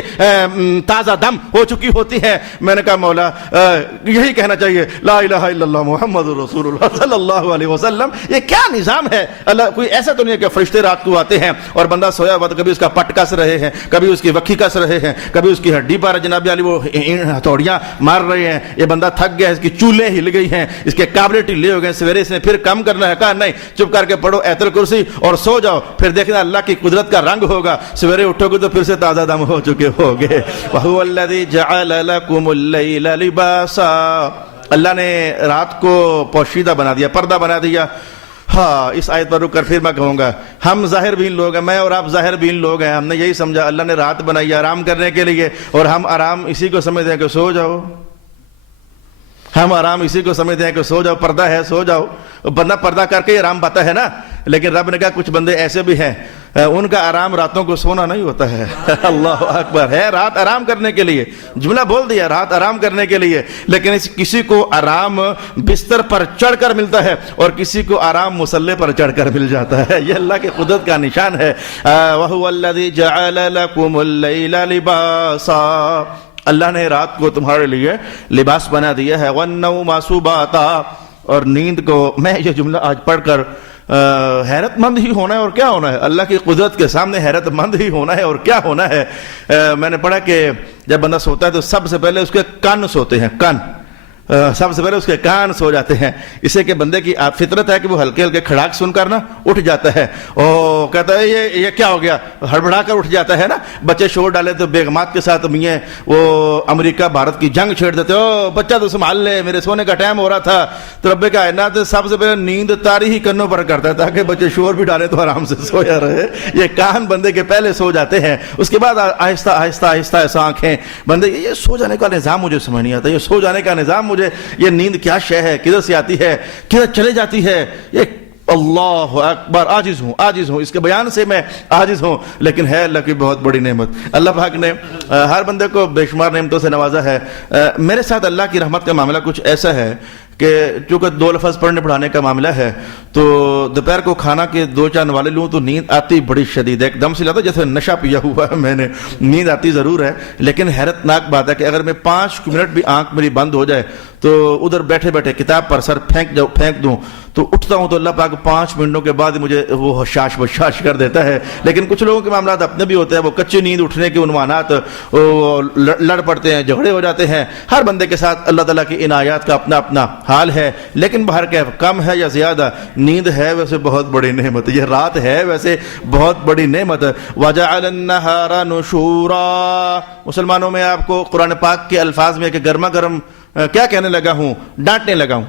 تازہ دم ہو چکی ہوتی ہیں۔ میں نے کہا مولا یہی کہنا چاہیے، لا الہ الا اللہ محمد رسول اللہ صلی اللہ علیہ وسلم، یہ کیا نظام ہے؟ اللہ کوئی ایسا تو نہیں ہے کہ فرشتے رات کو آتے ہیں اور بندہ سویا ہوا تو کبھی اس کا پٹ کس رہے ہیں، کبھی اس کی وکھی کس رہے ہیں، کبھی اس کی ہڈی پر جناب علی وہ ہتھوڑیاں مار رہے ہیں، یہ بندہ تھک گیا ہے، اس کی چولیں ہل گئی ہیں، اس کے قابل ٹھیلے ہو گئے، سویرے اس نے پھر کم کرنا ہے، کہا نہیں، چپ کر کے پڑھو آیت الکرسی اور سو جاؤ، پھر دیکھنا اللہ کی قدرت کا رنگ ہوگا، سویرے اٹھو گے تو پھر سے تازہ دم ہو چکے ہوگے۔ وَهُوَ الَّذِي جَعَلَ لَكُمُ اللَّيْلَ لِبَاسًا، اللہ نے رات کو پوشیدہ بنا دیا، پردہ بنا دیا۔ ہاں، اس آیت پر رک کر پھر میں کہوں گا، ہم ظاہر بین لوگ ہیں، میں اور آپ ظاہر بین لوگ ہیں، ہم نے یہی سمجھا اللہ نے رات بنائی آرام کرنے کے لیے، اور ہم آرام اسی کو سمجھتے ہیں کہ سو جاؤ، ہم آرام اسی کو سمجھتے ہیں کہ سو جاؤ، پردہ ہے سو جاؤ، بندہ پردہ کر کے آرام پاتا ہے نا، لیکن رب نے کہا کچھ بندے ایسے بھی ہیں ان کا آرام راتوں کو سونا نہیں ہوتا ہے۔ اللہ اکبر، ہے رات آرام کرنے کے لیے، جملہ بول دیا رات آرام کرنے کے لیے، لیکن کسی کو آرام بستر پر چڑھ کر ملتا ہے اور کسی کو آرام مسلح پر چڑھ کر مل جاتا ہے، یہ اللہ کی قدرت کا نشان ہے۔ وَهُوَ الَّذِي جَعَلَ لَكُمُ اللَّيْلَ لِبَاسًا، اللہ نے رات کو تمہارے لیے لباس بنا دیا ہے۔ وَالنَّوْمَ سُبَاتًا، اور نیند کو، میں یہ جملہ آج پڑھ کر حیرت مند ہی ہونا ہے، اور کیا ہونا ہے، اللہ کی قدرت کے سامنے حیرت مند ہی ہونا ہے، اور کیا ہونا ہے۔ میں نے پڑھا کہ جب بندہ سوتا ہے تو سب سے پہلے اس کے کان سوتے ہیں، کان، سب سے پہلے اس کے کان سو جاتے ہیں، اسے کہ بندے کی فطرت ہے کہ وہ ہلکے ہلکے کھڑاک سن کر نا اٹھ جاتا ہے، او کہتا ہے یہ کیا ہو گیا، ہڑبڑا کر اٹھ جاتا ہے نا۔ بچے شور ڈالے تو بیگمات کے ساتھ میاں وہ امریکہ بھارت کی جنگ چھیڑ دیتے، او بچہ تو سنبھال لے، میرے سونے کا ٹائم ہو رہا تھا۔ تو رب کائنات سب سے پہلے نیند تاری ہی کنوں پر کرتا ہے تاکہ بچے شور بھی ڈالے تو آرام سے سویا رہے۔ یہ کان بندے کے پہلے سو جاتے ہیں، اس کے بعد آہستہ آہستہ آہستہ ایسا آنکھیں بندے، یہ سو جانے کا نظام مجھے سمجھ نہیں آتا، یہ سو جانے کا نظام مجھے، یہ نیند کیا شے ہے، کدھر سے آتی ہے، کدھر چلے جاتی ہے، یہ اللہ اکبر، عاجز ہوں، اس کے بیان سے میں عاجز ہوں، لیکن ہے اللہ کی بہت بڑی نعمت۔ اللہ پاک نے ہر بندے کو بے شمار نعمتوں سے نوازا ہے۔ میرے ساتھ اللہ کی رحمت کا معاملہ کچھ ایسا ہے کہ چونکہ 2 لفظ پڑھنے پڑھانے کا معاملہ ہے، تو دوپہر کو کھانا کے 2-4 نوالے لوں تو نیند آتی بڑی شدید ہے، ایک دم سے لاتا جیسے نشہ پیا ہوا ہے میں نے، نیند آتی ضرور ہے، لیکن حیرت ناک بات ہے کہ اگر میں 5 منٹ بھی آنکھ میری بند ہو جائے تو ادھر بیٹھے بیٹھے کتاب پر سر پھینک دوں تو اٹھتا ہوں تو اللہ پاک 5 منٹوں کے بعد مجھے وہ حشاش بشاش کر دیتا ہے۔ لیکن کچھ لوگوں کے معاملات اپنے بھی ہوتے ہیں، وہ کچی نیند اٹھنے کے عنوانات لڑ پڑتے ہیں، جھگڑے ہو جاتے ہیں۔ ہر بندے کے ساتھ اللہ تعالیٰ کی عنایات کا اپنا اپنا حال ہے، لیکن باہر کیف کم ہے یا زیادہ، نیند ہے ویسے بہت بڑی نعمت، یہ رات ہے ویسے بہت بڑی نعمت۔ وَجَعَلَ النَّهَارَ نُشُورًا، مسلمانوں میں آپ کو قرآن پاک کے الفاظ میں کہ گرما گرم کیا کہنے لگا ہوں، ڈانٹنے لگا ہوں،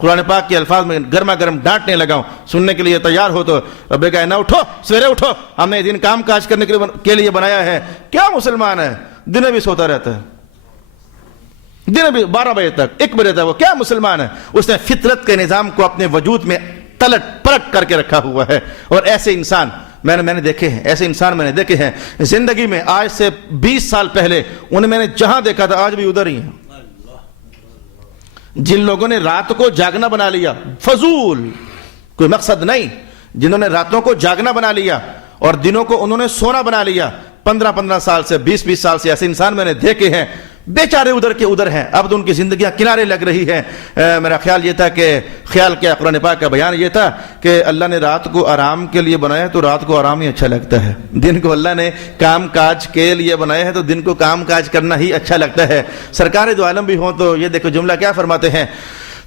قرآن پاک کے الفاظ میں گرما گرم ڈانٹنے لگا ہوں۔ سننے کے لیے تیار ہو تو رب کہنا اٹھو، سویرے اٹھو، ہم نے دن کام کاج کرنے کے لیے بنایا ہے۔ کیا مسلمان ہے دن بھی سوتا رہتا ہے، دن بھی 12 بجے تک 1 بجے تک، وہ کیا مسلمان ہے؟ اس نے فطرت کے نظام کو اپنے وجود میں تلٹ پلٹ کر کے رکھا ہوا ہے۔ اور ایسے انسان میں نے دیکھے ہیں، ایسے انسان میں نے دیکھے ہیں زندگی میں، آج سے 20 سال پہلے انہیں میں نے جہاں دیکھا تھا آج بھی ادھر ہی ہیں۔ جن لوگوں نے رات کو جاگنا بنا لیا، فضول کوئی مقصد نہیں، جنہوں نے راتوں کو جاگنا بنا لیا اور دنوں کو انہوں نے سونا بنا لیا، 15 سال سے 20 سال سے ایسے انسان میں نے دیکھے ہیں، بیچارے ادھر کے ادھر ہیں، اب تو ان کی زندگیاں کنارے لگ رہی ہیں۔ میرا خیال یہ تھا کہ قرآن پاک کا بیان یہ تھا کہ اللہ نے رات کو آرام کے لیے بنایا تو رات کو آرام ہی اچھا لگتا ہے، دن کو اللہ نے کام کاج کے لیے بنایا ہے تو دن کو کام کاج کرنا ہی اچھا لگتا ہے۔ سرکار دو عالم بھی ہوں تو یہ دیکھو جملہ کیا فرماتے ہیں،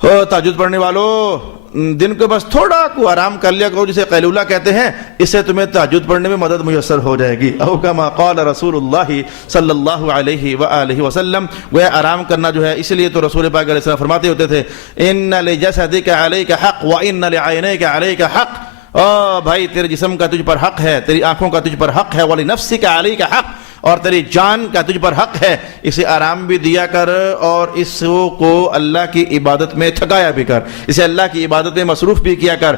تہجد پڑھنے والوں دن کو بس تھوڑا کو آرام کر لیا کرو، جسے قیلولہ کہتے ہیں، اس سے تمہیں تہجد پڑھنے میں مدد میسر ہو جائے گی۔ او کما قال رسول اللہ صلی اللہ علیہ وآلہ وسلم، وہ آرام کرنا جو ہے، اس لیے تو رسول پاک علیہ السلام فرماتے ہوتے تھے ان لجسدک علیک حق وان لعینیک علیک حق، بھائی تیرے جسم کا تجھ پر حق ہے، تیری آنکھوں کا تجھ پر حق ہے، ولنفسک علیک حق، اور تیری جان کا تجھ پر حق ہے، اسے آرام بھی دیا کر اور اس کو اللہ کی عبادت میں تھکایا بھی کر، اسے اللہ کی عبادت میں مصروف بھی کیا کر،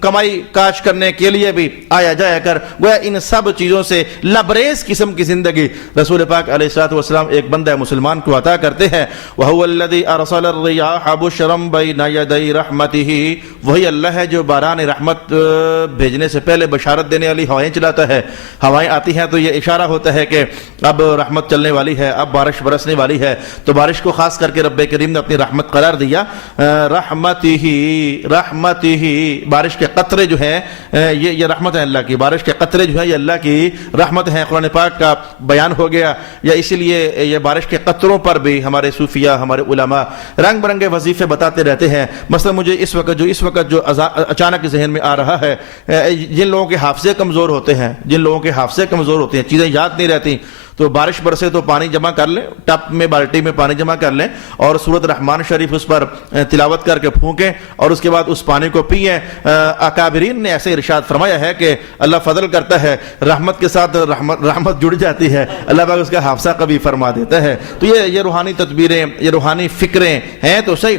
کمائی کاج کرنے کے لیے بھی آیا جایا کر۔ وہ ان سب چیزوں سے لبریز قسم کی زندگی رسول پاک علیہ الصلوۃ والسلام ایک بندہ مسلمان کو عطا کرتے ہیں۔ وَهُوَ الَّذِي أَرْسَلَ الرِّيَاحَ بُشْرًا بَيْنَ يَدَيْ رَحْمَتِهِ، وہی اللہ ہے جو باران رحمت بھیجنے سے پہلے بشارت دینے والی ہوائیں چلاتا ہے۔ ہوائیں آتی ہیں تو یہ اشارہ ہوتا ہے کہ اب رحمت چلنے والی ہے، اب بارش برسنے والی ہے، تو بارش کو خاص کر کے رب کریم نے اپنی رحمت قرار دیا۔ رحمتہ، بارش کے قطرے جو ہیں یہ رحمت ہے اللہ کی، بارش کے قطرے جو ہیں یہ اللہ کی رحمت ہیں، قرآن پاک کا بیان ہو گیا۔ یا اسی لیے یہ بارش کے قطروں پر بھی ہمارے صوفیہ، ہمارے علماء رنگ برنگے وظیفے بتاتے رہتے ہیں۔ مثلا مجھے اس وقت جو اچانک ذہن میں آ رہا ہے، جن لوگوں کے حافظے کمزور ہوتے ہیں، چیزیں یاد نہیں رہتی، تو بارش برسے تو پانی جمع کر لیں، ٹپ میں بالٹی میں پانی جمع کر لیں اور سورۃ رحمان شریف اس پر تلاوت کر کے پھونکیں اور اس کے بعد اس پانی کو پئیں۔ اکابرین نے ایسے ارشاد فرمایا ہے کہ اللہ فضل کرتا ہے، رحمت کے ساتھ رحمت جڑ جاتی ہے، اللہ پاک اس کا حافظہ کبھی فرما دیتا ہے۔ تو یہ روحانی تدبیریں، یہ روحانی فکریں ہیں تو صحیح،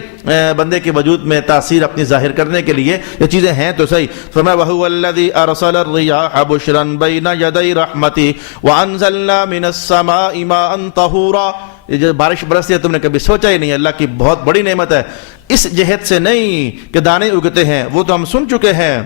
بندے کے وجود میں تاثیر اپنی ظاہر کرنے کے لیے یہ چیزیں ہیں تو صحیح۔ فرمایا وَهُوَ الَّذِي أَرْسَلَ الرِّيَاحَ بُشْرًا بَيْنَ يَدَيْ رَحْمَتِهِ وَأَنزَلْنَا مِنَ السَّمَاءِ مَاءً طَهُورًا، یہ جو بارش برستی ہے تم نے کبھی سوچا ہی نہیں، اللہ کی بہت بڑی نعمت ہے۔ اس جہت سے نہیں کہ دانے اگتے ہیں، وہ تو ہم سن چکے ہیں،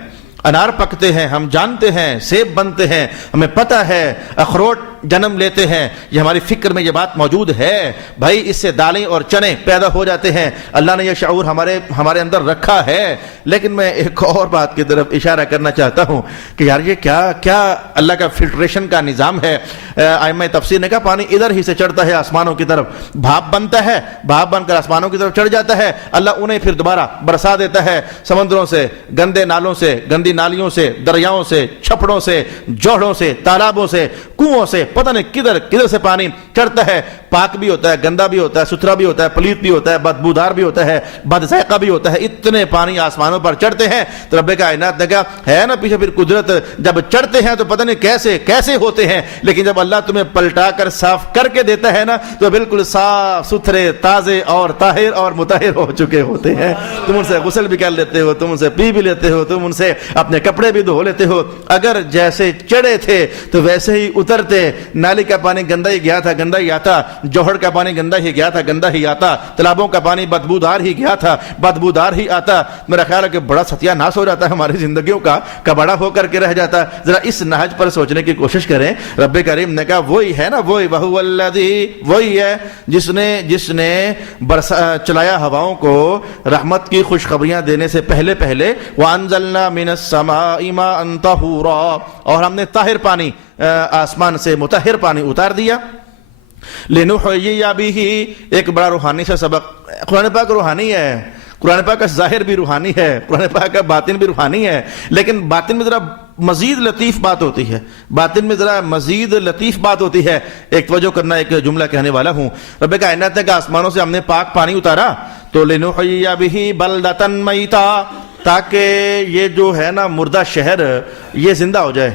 انار پکتے ہیں ہم جانتے ہیں، سیب بنتے ہیں ہمیں پتہ ہے، اخروٹ جنم لیتے ہیں، یہ ہماری فکر میں یہ بات موجود ہے بھائی، اس سے دالیں اور چنے پیدا ہو جاتے ہیں، اللہ نے یہ شعور ہمارے اندر رکھا ہے۔ لیکن میں ایک اور بات کی طرف اشارہ کرنا چاہتا ہوں کہ یار یہ کیا اللہ کا فلٹریشن کا نظام ہے۔ ائمہ تفسیر نے کہا پانی ادھر ہی سے چڑھتا ہے آسمانوں کی طرف، بھاپ بنتا ہے، بھاپ بن کر آسمانوں کی طرف چڑھ جاتا ہے، اللہ انہیں پھر دوبارہ برسا دیتا ہے سمندروں سے، گندے نالوں سے، گندی نالیوں سے، دریاؤں سے، چھپڑوں سے، جوہڑوں سے، تالابوں سے، کنووں سے، پتہ نہیں کدھر سے پانی چڑھتا ہے، پاک بھی ہوتا ہے، گندا بھی ہوتا ہے، ستھرا بھی ہوتا ہے، پلیت بھی ہوتا ہے، بدبودار بھی ہوتا ہے، بد ذائقہ بھی ہوتا ہے، اتنے پانی آسمانوں پر چڑھتے ہیں۔ تو رب کائنات نے کہا ہے نا پیچھے پھر قدرت، جب چڑھتے ہیں تو پتہ نہیں کیسے کیسے ہوتے ہیں، لیکن جب اللہ تمہیں پلٹا کر صاف کر کے دیتا ہے نا تو بالکل صاف ستھرے، تازے اور طاہر اور مطہر ہو چکے ہوتے ہیں۔ تم ان سے غسل بھی کر لیتے ہو، تم ان سے پی بھی لیتے ہو، تم ان سے اپنے کپڑے بھی دھو لیتے ہو۔ اگر جیسے چڑھے تھے تو ویسے ہی اترتے۔ نالی کا پانی گندا ہی گیا تھا، گندا ہی آتا، جوہر کا پانی گندا ہی گیا تھا، گندا ہی آتا، تالابوں کا پانی بدبودار ہی گیا تھا، بدبودار ہی آتا۔ میرا خیال ہے کہ بڑا ستیہ ناس ہو جاتا ہے ہماری زندگیوں کا، کباڑا ہو کر کے رہ جاتا۔ ذرا اس نہج پر سوچنے کی کوشش کریں۔ رب کریم نے کہا وہی ہے نا، وہی وہو الذی، وہی ہے جس نے چلایا ہواؤں کو رحمت کی خوشخبریاں دینے سے پہلے وَأَنزَلْنَا مِنَ السَّمَاءِ مَاءً طَهُورًا، اور ہم نے طاہر پانی آسمان سے مطہر پانی اتار دیا۔ لِنُحْيِيَ بِهِ، ایک بڑا روحانی سا سبق۔ قرآن پاک روحانی ہے، قرآن پاک کا ظاہر بھی روحانی ہے، قرآن پاک کا باطن بھی روحانی ہے، لیکن باطن میں ذرا مزید لطیف بات ہوتی ہے، باطن میں ذرا مزید لطیف بات ہوتی ہے۔ ایک توجہ کرنا، ایک جملہ کہنے والا ہوں۔ رب کائنات نے کہا آسمانوں سے ہم نے پاک پانی اتارا تو لِنُحْيِيَ بِهِ بَلْدَةً مَيْتًا، تاکہ یہ جو ہے نا مردہ شہر یہ زندہ ہو جائے۔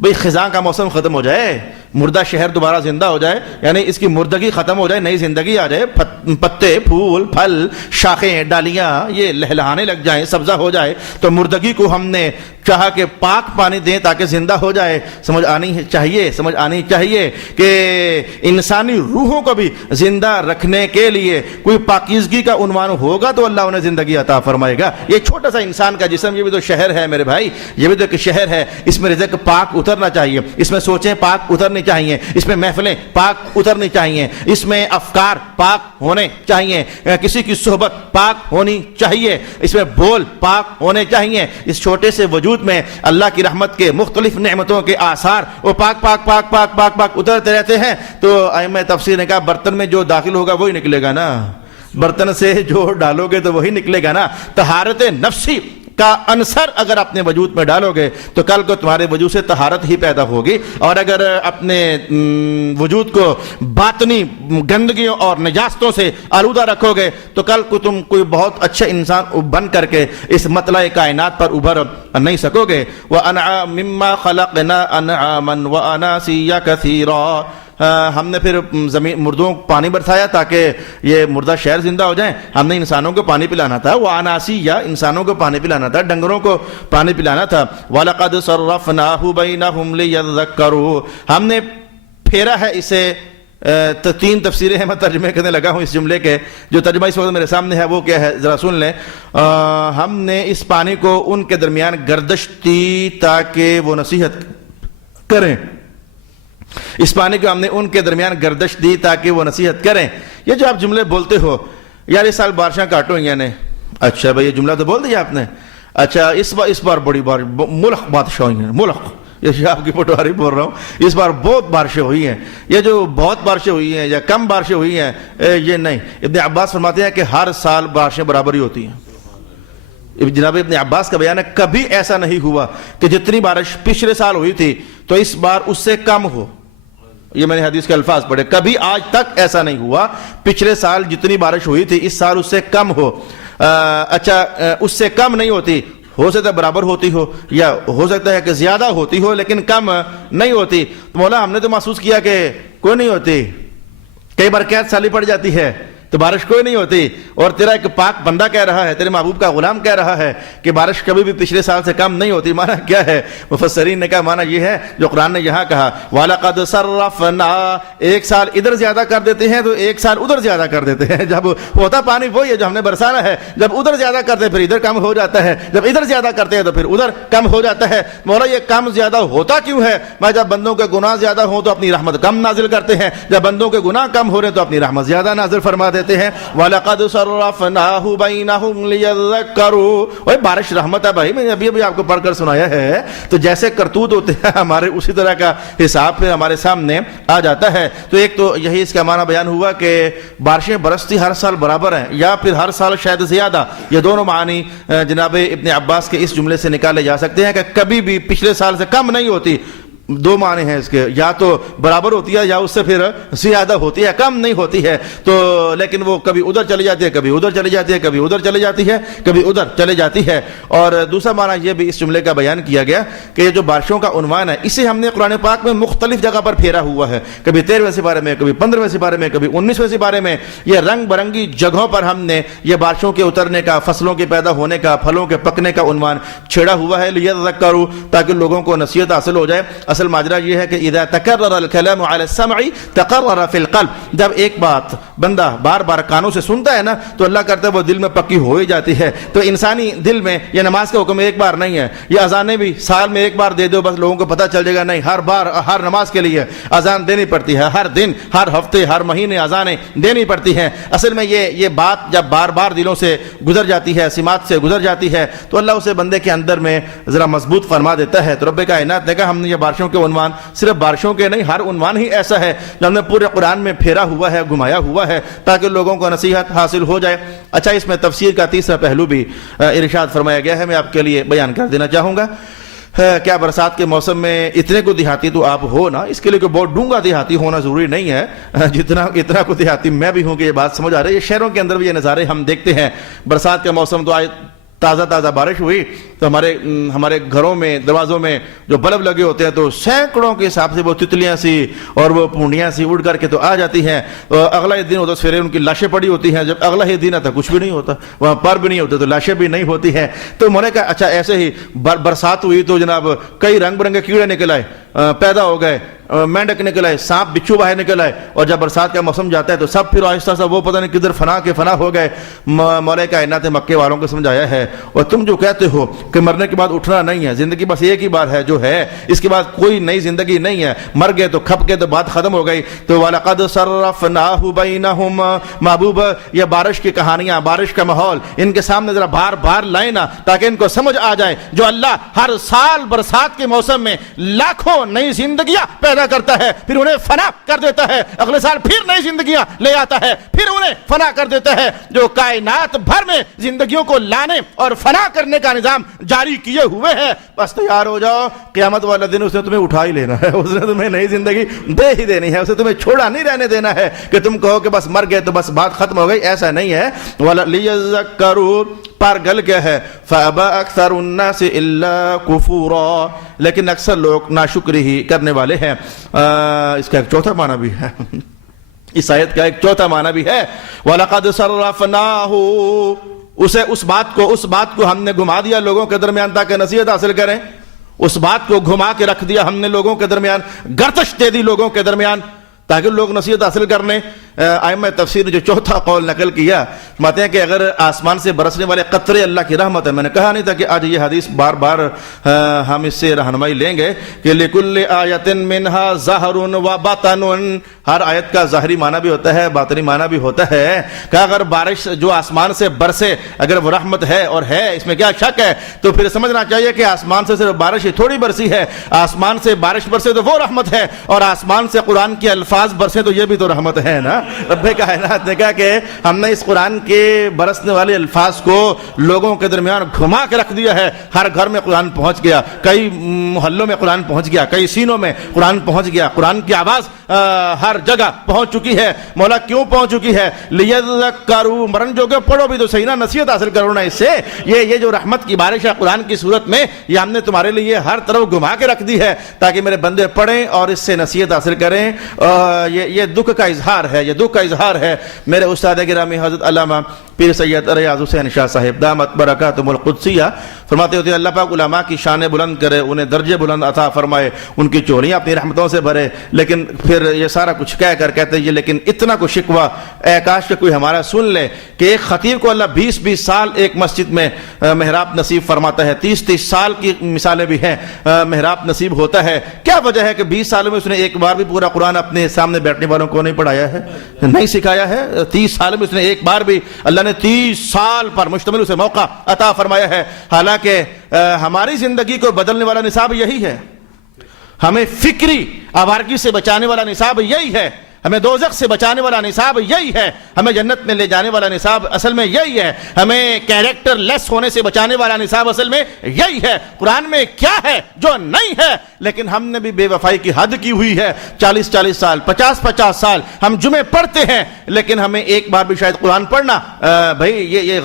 بھئی خزاں کا موسم ختم ہو جائے، مردہ شہر دوبارہ زندہ ہو جائے، یعنی اس کی مردگی ختم ہو جائے، نئی زندگی آ جائے، پتے، پھول، پھل، شاخیں، ڈالیاں یہ لہلہانے لگ جائیں، سبزہ ہو جائے، تو مردگی کو ہم نے چاہا کہ پاک پانی دیں تاکہ زندہ ہو جائے۔ سمجھ آنی چاہیے کہ انسانی روحوں کو بھی زندہ رکھنے کے لیے کوئی پاکیزگی کا عنوان ہوگا تو اللہ انہیں زندگی عطا فرمائے گا۔ یہ چھوٹا سا انسان کا جسم، یہ بھی تو شہر ہے میرے بھائی، یہ بھی تو ایک شہر ہے، اس میں رزق پاک اترنا چاہیے، اس میں سوچیں پاک اترنی چاہیے، اس میں محفلیں پاک اترنی چاہیے، اس میں افکار پاک ہونے چاہیے، کسی کی صحبت پاک ہونی چاہیے، اس میں بول پاک ہونے چاہیے۔ اس چھوٹے سے وجود میں اللہ کی رحمت کے مختلف نعمتوں کے آثار وہ پاک پاک پاک پاک پاک پاک اترتے رہتے ہیں۔ تو ائمہ تفسیر نے کہا برتن میں جو داخل ہوگا وہی نکلے گا نا، برتن سے جو ڈالو گے تو وہی نکلے گا نا۔ طہارت نفسی کا عنصر اگر اپنے وجود میں ڈالو گے تو کل کو تمہارے وجود سے طہارت ہی پیدا ہوگی، اور اگر اپنے وجود کو باطنی گندگیوں اور نجاستوں سے آلودہ رکھو گے تو کل کو تم کوئی بہت اچھے انسان بن کر کے اس مطلع کائنات پر ابھر نہیں سکو گے۔ وَأَنْعَامٍ مِّمَّا خَلَقْنَا أَنْعَامًا وَأَنَاسِيَّ كَثِيرًا، ہم نے پھر زمین مردوں کو پانی برسایا تاکہ یہ مردہ شہر زندہ ہو جائیں۔ ہم نے انسانوں کو پانی پلانا تھا، وہ اناسی یا انسانوں کو پانی پلانا تھا، ڈنگروں کو پانی پلانا تھا۔ وَلَقَدْ صَرَّفْنَاهُ بَيْنَهُمْ لِيَذَّكَّرُوا، ہم نے پھیرا ہے اسے۔ تین تفسیریں ہیں، میں ترجمے کرنے لگا ہوں اس جملے کے، جو ترجمہ اس وقت میرے سامنے ہے وہ کیا ہے ذرا سن لیں۔ ہم نے اس پانی کو ان کے درمیان گردش دی تاکہ وہ نصیحت کریں، اس پانی کو ہم نے ان کے درمیان گردش دی تاکہ وہ نصیحت کریں۔ یہ جو آپ جملے بولتے ہو یار اس سال بارشاں کاٹو ہیں نے، اچھا بھائی یہ جملہ تو بول دیا آپ نے، اچھا اس بار بڑی بارش، ملک بادشاہ ہوئی ہیں، ملک، یہ آپ کی پٹواری بول رہا ہوں، اس بار بہت بارشیں ہوئی ہیں، یہ جو بہت بارشیں ہوئی ہیں یا کم بارشیں ہوئی ہیں یہ نہیں۔ ابن عباس فرماتے ہیں کہ ہر سال بارشیں برابر ہی ہوتی ہیں۔ جناب ابن عباس کا بیان ہے کبھی ایسا نہیں ہوا کہ جتنی بارش پچھلے سال ہوئی تھی تو اس بار اس سے کم ہو، یہ میں نے حدیث کے الفاظ پڑھے، کبھی آج تک ایسا نہیں ہوا پچھلے سال جتنی بارش ہوئی تھی اس سال اس سے کم ہو۔ اچھا اس سے کم نہیں ہوتی، ہو سکتا ہے برابر ہوتی ہو یا ہو سکتا ہے کہ زیادہ ہوتی ہو لیکن کم نہیں ہوتی۔ مولا ہم نے تو محسوس کیا کہ کوئی نہیں ہوتی، کئی بار قید سالی پڑ جاتی ہے تو بارش کوئی نہیں ہوتی، اور تیرا ایک پاک بندہ کہہ رہا ہے، تیرے محبوب کا غلام کہہ رہا ہے کہ بارش کبھی بھی پچھلے سال سے کم نہیں ہوتی۔ معنی کیا ہے؟ مفسرین نے کہا معنی یہ ہے جو قرآن نے یہاں کہا وَلَقَدْ صَرَّفْنَا، ایک سال ادھر زیادہ کر دیتے ہیں تو ایک سال ادھر زیادہ کر دیتے ہیں۔ جب ہوتا پانی وہی ہے جو ہم نے برسانا ہے، جب ادھر زیادہ کرتے پھر ادھر کم ہو جاتا ہے، جب ادھر زیادہ کرتے ہیں تو پھر ادھر کم ہو جاتا ہے۔ مولا یہ کم زیادہ ہوتا کیوں ہے؟ میں جب بندوں کے گناہ زیادہ ہوں تو اپنی رحمت کم نازل کرتے ہیں، جب بندوں کے گناہ کم ہو رہے تو اپنی رحمت زیادہ نازل فرما دیتے ہیں۔ قد صرفناه بينهم ليذكروا، وہ بارش رحمت ہے بھائی، میں نے ابھی آپ کو پڑھ کر سنایا ہے، تو جیسے کرتوت ہوتے ہیں ہمارے اسی طرح کا حساب پھر ہمارے سامنے آ جاتا ہے۔ تو ایک تو یہی اس کا معنی بیان ہوا کہ بارشیں برستی ہر سال برابر ہیں یا پھر ہر سال شاید زیادہ، یہ دونوں معنی جناب ابن عباس کے اس جملے سے نکالے جا سکتے ہیں کہ کبھی بھی پچھلے سال سے کم نہیں ہوتی، دو معنی ہیں اس کے، یا تو برابر ہوتی ہے یا اس سے پھر زیادہ ہوتی ہے، کم نہیں ہوتی ہے، تو لیکن وہ کبھی ادھر چلی جاتی ہے، کبھی ادھر چلی جاتی ہے، کبھی ادھر چلی جاتی ہے، کبھی ادھر چلی جاتی ہے۔ اور دوسرا معنی یہ بھی اس جملے کا بیان کیا گیا کہ یہ جو بارشوں کا عنوان ہے اسے ہم نے قرآن پاک میں مختلف جگہ پر پھیرا ہوا ہے، کبھی 13ویں سپارے میں، کبھی 15ویں سپارے میں، کبھی 19ویں سپارے میں، یہ رنگ برنگی جگہوں پر ہم نے یہ بارشوں کے اترنے کا، فصلوں کے پیدا ہونے کا، پھلوں کے پکنے کا عنوان چھیڑا ہوا ہے، لیذکروا، تاکہ لوگوں کو نصیحت حاصل ہو جائے۔ اصل ماجرا یہ ہے کہ اذا تکرر الکلام علی السمع تقرر فی القلب، جب ایک بات بندہ بار بار کانوں سے سنتا ہے نا تو اللہ کرتا ہے وہ دل میں پکی ہو ہی جاتی ہے۔ تو انسانی دل میں یہ نماز کا حکم ایک بار نہیں ہے، یہ اذانیں بھی سال میں ایک بار دے دو بس لوگوں کو پتہ چل جائے گا، نہیں، ہر بار ہر نماز کے لیے اذان دینی پڑتی ہے، ہر دن، ہر ہفتے، ہر مہینے اذانیں دینی پڑتی ہیں۔ اصل میں یہ بات جب بار بار دلوں سے گزر جاتی ہے، سماعت سے گزر جاتی ہے، تو اللہ اسے بندے کے اندر میں ذرا مضبوط فرما دیتا ہے۔ تو رب کائنات نے کہا ہم نے یہ بارشوں کے عنوان صرف بارشوں کے نہیں، ہر عنوان ہی ایسا ہے جو ہم نے پورے قرآن میں پھیرا ہوا ہے، گھمایا ہوا ہے، تاکہ لوگوں کو نصیحت حاصل ہو جائے۔ اچھا، اس میں تفسیر کا تیسرا پہلو بھی ارشاد فرمایا گیا ہے، میں آپ کے لیے بیان کر دینا چاہوں گا۔ کیا برسات کے موسم میں اتنے کو دیہاتی تو آپ ہو نا، اس کے لیے کوئی بہت ڈونگا دیہاتی ہونا ضروری نہیں ہے، اتنا کو دیہاتی میں بھی ہوں کہ یہ بات سمجھ آ رہی ہے۔ یہ شہروں کے اندر بھی یہ نظارے ہم دیکھتے ہیں، برسات کا موسم تو آج تازہ بارش ہوئی تو ہمارے گھروں میں، دروازوں میں جو بلب لگے ہوتے ہیں تو سینکڑوں کے حساب سے وہ تتلیاں سی اور وہ پونڈیاں سی اڑ کر کے تو آ جاتی ہیں۔ اگلا ہی دن ہوتا سویرے ان کی لاشیں پڑی ہوتی ہیں، جب اگلا ہی دن آتا کچھ بھی نہیں ہوتا، وہاں پر بھی نہیں ہوتے تو لاشیں بھی نہیں ہوتی ہیں۔ تو میں نے کہا اچھا ایسے ہی برسات ہوئی تو جناب کئی رنگ برنگے کیڑے نکل آئے، پیدا ہو گئے، مینڈک نکل آئے، سانپ بچھو باہر نکل آئے، اور جب برسات کا موسم جاتا ہے تو سب پھر آہستہ آہستہ وہ پتہ نہیں کدھر فنا ہو گئے۔ مولا کائنات نے مکے والوں کو سمجھایا ہے، اور تم جو کہتے ہو کہ مرنے کے بعد اٹھنا نہیں ہے، زندگی بس ایک ہی بار ہے جو ہے، اس کے بعد کوئی نئی زندگی نہیں ہے، مر گئے تو کھپ گئے تو بات ختم ہو گئی۔ تو وَلَقَدْ صَرَّفْنَاهُ بَيْنَهُمْ، محبوب یہ بارش کی کہانیاں، بارش کا ماحول ان کے سامنے ذرا بار بار لائیں نا، تاکہ ان کو سمجھ آ جائے جو اللہ ہر سال برسات کے موسم میں لاکھوں نئی زندگیاں پیدا کرتا ہے، پھر انہیں فنا کر دیتا ہے، اگلے سال پھر نئی زندگیاں لے آتا ہے، پھر انہیں فنا کر دیتا ہے، جو کائنات بھر میں زندگیوں کو لانے اور فنا کرنے کا نظام جاری کیے ہوئے ہے۔ بس تیار ہو جاؤ، قیامت والا دن اس نے تمہیں اٹھا ہی لینا ہے، اس نے تمہیں نئی زندگی دے ہی دینی ہے، اسے تمہیں چھوڑا نہیں رہنے دینا ہے کہ تم کہو کہ بس مر گئے تو بس بات ختم ہو گئی، ایسا نہیں ہے۔ وَلِيَذَّكَّرُوا، پر گل کیا ہے، فَأَبَى أَكْثَرُ النَّاسِ إِلَّا كُفُورًا، لیکن اکثر لوگ ناشکری ہی کرنے والے ہیں۔ اس کا ایک چوتھا معنی بھی ہے، اس آیت کا ایک چوتھا معنی بھی ہے، وَلَقَدْ صَرَّفْنَاهُ، اس بات کو ہم نے گھما دیا لوگوں کے درمیان تاکہ نصیحت حاصل کریں، اس بات کو گھما کے رکھ دیا ہم نے لوگوں کے درمیان، گردش دے دی لوگوں کے درمیان تاکہ لوگ نصیحت حاصل کر لیں۔ ائمہ تفسیر نے جو چوتھا قول نقل کیا، فرماتے ہیں کہ اگر آسمان سے برسنے والے قطرے اللہ کی رحمت ہے، میں نے کہا نہیں تھا کہ آج یہ حدیث بار بار ہم اس سے رہنمائی لیں گے کہ لِكُلِّ آیَةٍ مِّنْهَا ظَاهِرٌ وَبَاطِنٌ، ہر آیت کا ظاہری معنی بھی ہوتا ہے، باطنی معنی بھی ہوتا ہے، کہ اگر بارش جو آسمان سے برسے اگر وہ رحمت ہے اور ہے، اس میں کیا شک ہے، تو پھر سمجھنا چاہیے کہ آسمان سے صرف بارش ہی تھوڑی برسی ہے، آسمان سے بارش برسے تو وہ رحمت ہے، اور آسمان سے قرآن کے الفاظ برسے تو یہ بھی تو رحمت ہے نا۔ رب کائنات نے کہا کہ ہم نے اس قرآن کے برسنے والے الفاظ کو لوگوں کے درمیان گھما کے رکھ دیا ہے، ہر گھر میں قرآن پہنچ گیا، کئی محلوں میں قرآن پہنچ گیا، کئی سینوں میں قرآن پہنچ گیا، قرآن کی آواز ہر جگہ پہنچ چکی ہے۔ مولا کیوں پہنچ چکی ہے؟ لیذکروا، مرن جو کہ پڑھو بھی تو صحیح نا، نصیحت حاصل کرو نا اس سے۔ یہ جو رحمت کی بارش ہے قرآن کی صورت میں، یہ ہم نے تمہارے لیے ہر طرف گھما کے رکھ دی ہے تاکہ میرے بندے پڑھیں اور اس سے نصیحت حاصل کریں۔ یہ دکھ کا اظہار ہے، یہ دکھ کا اظہار ہے۔ میرے استاد گرامی حضرت علامہ پیر سید ریاض حسین شاہ صاحب دامت برکاتہم القدسیہ فرماتے ہوتے ہیں اللہ پاک علماء کی شان بلند کرے، انہیں درجے بلند عطا فرمائے، ان کی چولیاں اپنی رحمتوں سے بھرے۔ لیکن پھر یہ سارا کچھ کہہ کر کہتے ہیں یہ لیکن اتنا کو شکوہ، اے کاش کہ کوئی ہمارا سن لے کہ ایک خطیب کو اللہ 20 سال ایک مسجد میں محراب نصیب فرماتا ہے، 30 سال کی مثالیں بھی ہیں محراب نصیب ہوتا ہے۔ کیا وجہ ہے کہ 20 سالوں میں اس نے ایک بار بھی پورا قرآن اپنے سامنے بیٹھنے والوں کو نہیں پڑھایا ہے، نہیں سکھایا ہے؟ 30 سال میں اس نے ایک بار بھی، اللہ نے 30 سال پر مشتمل اسے موقع عطا فرمایا ہے۔ حالانکہ ہماری زندگی کو بدلنے والا نصاب یہی ہے، ہمیں فکری آوارگی سے بچانے والا نصاب یہی ہے، ہمیں دوزخ سے بچانے والا نصاب یہی ہے، ہمیں جنت میں لے جانے والا نصاب اصل میں یہی ہے، ہمیں کیریکٹر لیس ہونے سے بچانے والا نصاب اصل میں یہی ہے۔ قرآن میں کیا ہے جو نہیں ہے؟ لیکن ہم نے بھی بے وفائی کی حد کی ہوئی ہے، 40 سال 50 سال ہم جمعے پڑھتے ہیں، لیکن ہمیں ایک بار بھی شاید قرآن پڑھنا بھائی یہ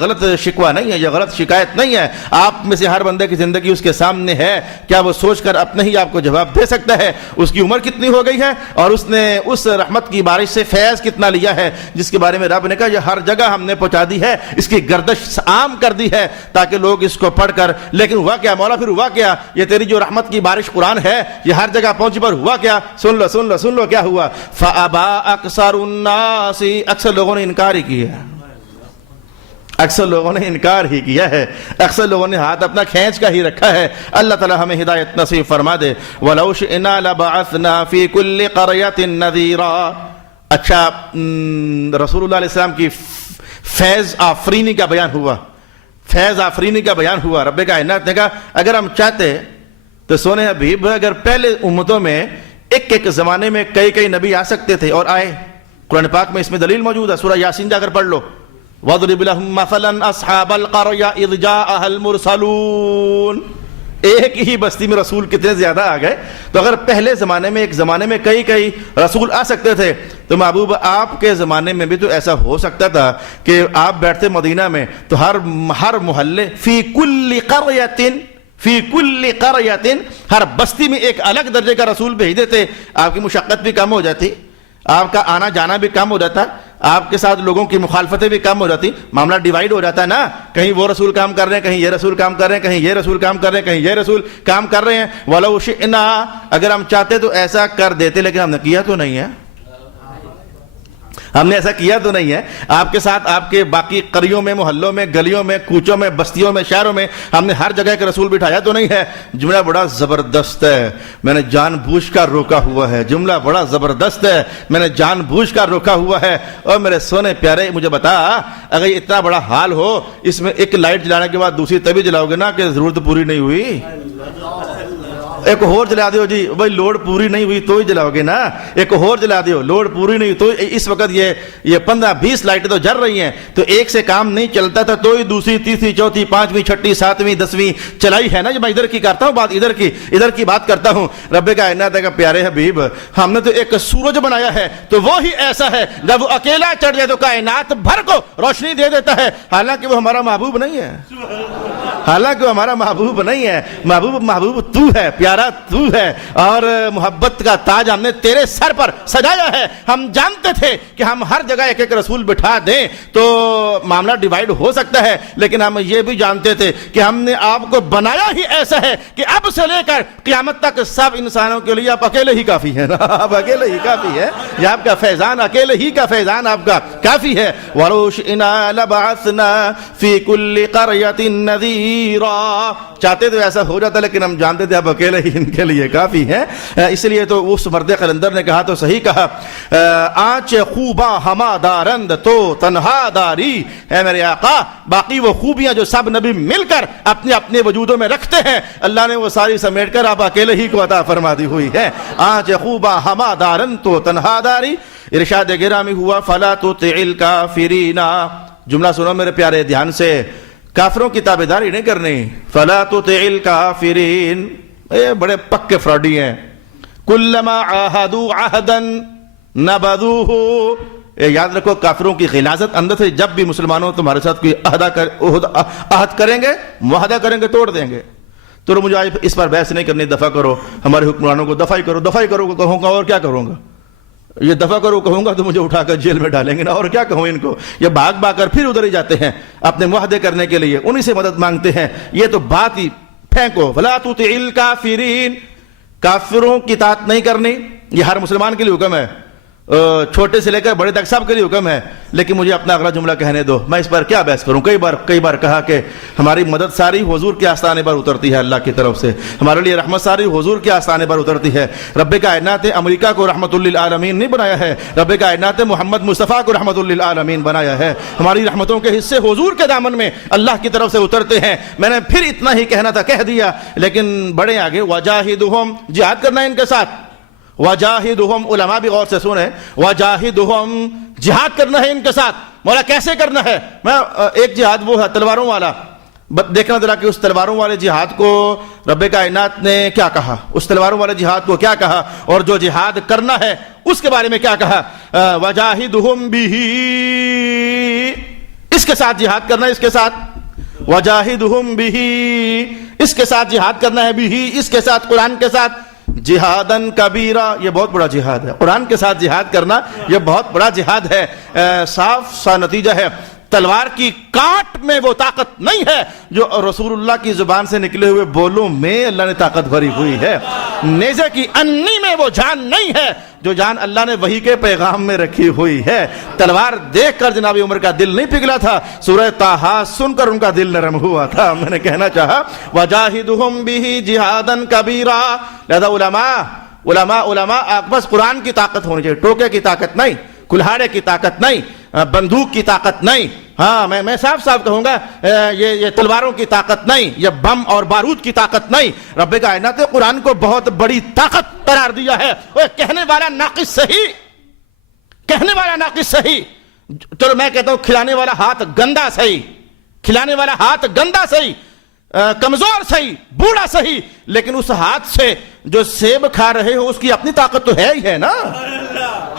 غلط شکوہ نہیں ہے، یہ غلط شکایت نہیں ہے۔ آپ میں سے ہر بندے کی زندگی اس کے سامنے ہے، کیا وہ سوچ کر اپنے ہی آپ کو جواب دے سکتا ہے اس کی عمر کتنی ہو گئی ہے اور اس نے اس رحمت کی بارش سے فیض کتنا لیا ہے جس کے بارے میں رب نے کہا یہ ہر جگہ ہم نے پہنچا دی ہے، اس کی گردش عام کر دی ہے تاکہ لوگ اس کو پڑھ کر، لیکن ہوا کیا مولا؟ پھر ہوا کیا؟ یہ تیری جو رحمت کی بارش قرآن ہے یہ ہر جگہ پہنچی، پر ہوا کیا؟ سن لو کیا ہوا؟ فَأَبَا أَكْثَرُ النَّاسِ، اکثر لوگوں نے انکار ہی کیا ہے، اکثر لوگوں نے انکار ہی کیا ہے، اکثر لوگوں نے ہاتھ اپنا کھینچ کا ہی رکھا ہے۔ اللہ تعالی ہمیں ہدایت نصیب فرما دے۔ وَلَوْ شِئْنَا لَبَعَثْنَا فِي كُلِّ قَرْيَةٍ نَذِيرًا۔ اچھا رسول اللہ علیہ السلام کی فیض آفرینی کا بیان ہوا، فیض آفرینی کا بیان ہوا۔ رب کائنات نے کہا اگر ہم چاہتے تو سونے حبیب اگر پہلے امتوں میں ایک زمانے میں کئی نبی آ سکتے تھے اور آئے، قرآن پاک میں اس میں دلیل موجود ہے، سورہ یاسین جا کر پڑھ لو۔ وَاضْرِبْ لَهُم مَثَلًا أَصْحَابَ الْقَرْيَةِ إِذْ جَاءَهَا الْمُرْسَلُونَ۔ ایک ہی بستی میں رسول کتنے زیادہ آ گئے، تو اگر پہلے زمانے میں ایک زمانے میں کئی رسول آ سکتے تھے تو محبوب آپ کے زمانے میں بھی تو ایسا ہو سکتا تھا کہ آپ بیٹھتے مدینہ میں تو ہر محلے فی کل قریۃ ہر بستی میں ایک الگ درجے کا رسول بھیج دیتے، آپ کی مشقت بھی کم ہو جاتی، آپ کا آنا جانا بھی کم ہو جاتا، آپ کے ساتھ لوگوں کی مخالفتیں بھی کم ہو جاتی، معاملہ ڈیوائیڈ ہو جاتا ہے نا، کہیں وہ رسول کام کر رہے ہیں، کہیں یہ رسول کام کر رہے ہیں، کہیں یہ رسول کام کر رہے ہیں، کہیں یہ رسول کام کر رہے ہیں۔ وَلَوْ شِئْنَا، اگر ہم چاہتے تو ایسا کر دیتے، لیکن ہم نے کیا تو نہیں ہے، ہم نے ایسا کیا تو نہیں ہے۔ آپ کے ساتھ آپ کے باقی قریوں میں، محلوں میں، گلیوں میں، کوچوں میں، بستیوں میں، شہروں میں ہم نے ہر جگہ کے رسول بٹھایا تو نہیں ہے۔ جملہ بڑا زبردست ہے، میں نے جان بوجھ کر روکا ہوا ہے، جملہ بڑا زبردست ہے، میں نے جان بوجھ کر روکا ہوا ہے۔ اور میرے سونے پیارے مجھے بتا، اگر اتنا بڑا حال ہو، اس میں ایک لائٹ جلانے کے بعد دوسری تبھی جلاؤ گے نا کہ ضرورت پوری نہیں ہوئی، ایک اور جلا دیو جی بھائی لوڈ پوری نہیں ہوئی تو ہی جلاؤ گے نا، ایک اور جلا دیو لوڈ پوری نہیں تو اس وقت یہ 15-20 لائٹیں تو جل رہی ہیں، تو ایک سے کام نہیں چلتا تھا تو ہی دوسری تیسری چوتھی پانچویں چھٹی ساتویں 10ویں چلائی ہے نا۔ جب میں ادھر کی کرتا ہوں بات، ادھر کی بات کرتا ہوں، رب کائنات کا پیارے حبیب ہم نے تو ایک سورج بنایا ہے تو وہ ہی ایسا ہے جب وہ اکیلا چڑھ جائے تو کائنات بھر کو روشنی دے دیتا ہے، حالانکہ وہ ہمارا محبوب نہیں ہے، حالانکہ وہ ہمارا محبوب نہیں ہے۔ محبوب تو ہے، پیارا تو ہے، اور محبت کا تاج ہم نے تیرے سر پر سجایا ہے۔ ہم جانتے تھے کہ ہم ہر جگہ ایک رسول بٹھا دیں تو معاملہ ڈیوائیڈ ہو سکتا ہے، لیکن ہم یہ بھی جانتے تھے کہ ہم نے آپ کو بنایا ہی ایسا ہے کہ اب سے لے کر قیامت تک سب انسانوں کے لیے آپ اکیلے ہی کافی ہیں نا، آپ اکیلے ہی کافی ہے، یہ آپ کا فیضان، اکیلے ہی کا فیضان آپ کا کافی ہے۔ وَلَوْ شِئْنَا لَبَعَثْنَا فِي كُلِّ قَرْيَةٍ نَذِيرًا، چاہتے تو ایسا ہو جاتا لیکن ہم جانتے تھے اب اکیلے ہی ان کے لیے کافی ہیں۔ اس لیے تو اس مرد قلندر نے کہا تو صحیح کہا، آنچ خوباں ہما دارند تو تنہا داری، ہے میرے آقا باقی وہ خوبیاں جو سب نبی مل کر اپنے اپنے وجودوں میں رکھتے ہیں اللہ نے وہ ساری سمیٹ کر آپ اکیلے ہی کو عطا فرما دی ہوئی ہے۔ آنچ خوباں ہما دارند تو تنہا داری، ارشاد گرامی ہوا فلا تطع الکافرین۔ جملہ سنو میرے پیارے دھیان سے، کافروں کی تابعداری نہیں کرنی، فلا تطع الکافرین، یہ بڑے پکے فراڈی ہیں، کلما عاہدوا عہدا نبذوہ، یاد رکھو کافروں کی غلاظت اندر سے جب بھی مسلمانوں تمہارے ساتھ کوئی عہد کریں گے، معاہدہ کریں گے، توڑ دیں گے۔ تو مجھے آج اس پر بحث نہیں کرنی، دفع کرو ہمارے حکمرانوں کو، دفع ہی کرو کہوں گا اور کیا کروں گا، یہ دفع کرو کہوں گا تو مجھے اٹھا کر جیل میں ڈالیں گے نا، اور کیا کہوں ان کو، یہ بھاگ کر پھر ادھر ہی جاتے ہیں اپنے معاہدے کرنے کے لیے، انہی سے مدد مانگتے ہیں، یہ تو بات ہی پھینکو۔ فلا تطع الکافرین، کافروں کی اطاعت نہیں کرنی، یہ ہر مسلمان کے لیے حکم ہے، چھوٹے سے لے کر بڑے تک سب کے لیے حکم ہے۔ لیکن مجھے اپنا اگلا جملہ کہنے دو، میں اس پر کیا بحث کروں، کئی بار کہا کہ ہماری مدد ساری حضور کے آستانے پر اترتی ہے، اللہ کی طرف سے ہمارے لیے رحمت ساری حضور کے آستانے پر اترتی ہے۔ رب کائنات نے امریکہ کو رحمت للعالمین نہیں بنایا ہے، رب کائنات نے محمد مصطفیٰ کو رحمت للعالمین بنایا ہے۔ ہماری رحمتوں کے حصے حضور کے دامن میں اللہ کی طرف سے اترتے ہیں۔ میں نے پھر اتنا ہی کہنا تھا کہہ دیا، لیکن بڑے آگے، وجاہدہم، جہاد کرنا ہے ان کے ساتھ، وجاہدہم، علماء بھی غور سے سنیں، وجاہدہم، جہاد کرنا ہے ان کے ساتھ۔ مولا کیسے کرنا ہے؟ میں ایک جہاد وہ ہے تلواروں والا، دیکھنا ذرا کہ اس تلواروں والے جہاد کو رب کائنات نے کیا کہا، اس تلواروں والے جہاد کو کیا کہا، اور جو جہاد کرنا ہے اس کے بارے میں کیا کہا۔ وجاہدہم بہ، اس کے ساتھ جہاد کرنا ہے، اس کے ساتھ وجاہدہم بہ، اس کے ساتھ جہاد کرنا ہے، بہ، اس کے ساتھ، قرآن کے ساتھ، جہادن کبیرہ، یہ بہت بڑا جہاد ہے، قرآن کے ساتھ جہاد کرنا یہ بہت بڑا جہاد ہے۔ صاف سا نتیجہ ہے، تلوار کی کاٹ میں وہ طاقت نہیں ہے جو رسول اللہ کی زبان سے نکلے ہوئے بولوں میں اللہ نے طاقت بھری ہوئی ہے۔ نیزے کی انی میں وہ جان نہیں ہے جو جان اللہ نے وحی کے پیغام میں رکھی ہوئی ہے۔ تلوار دیکھ کر جناب عمر کا دل نہیں پگھلا تھا، سورہ طٰہٰ سن کر ان کا دل نرم ہوا تھا۔ میں نے کہنا چاہا وَجَاهِدُهُمْ بِهِ جِهَادًا كَبِيرًا۔ لہذا علماء بس قرآن کی طاقت ہونی چاہیے، ٹوکے کی طاقت نہیں، کلہاڑے کی طاقت نہیں، بندوق کی طاقت نہیں، ہاں میں صاف کہوں گا یہ تلواروں کی طاقت نہیں، یہ بم اور بارود کی طاقت نہیں۔ رب کائنات نے قرآن کو بہت بڑی طاقت قرار دیا ہے۔ کہنے والا ناقص صحیح، کہنے والا ناقص صحیح، چلو میں کہتا ہوں کھلانے والا ہاتھ گندا صحیح، کھلانے والا ہاتھ گندا صحیح، کمزور صحیح، بوڑھا صحیح، لیکن اس ہاتھ سے جو سیب کھا رہے ہو اس کی اپنی طاقت تو ہے ہی ہے نا۔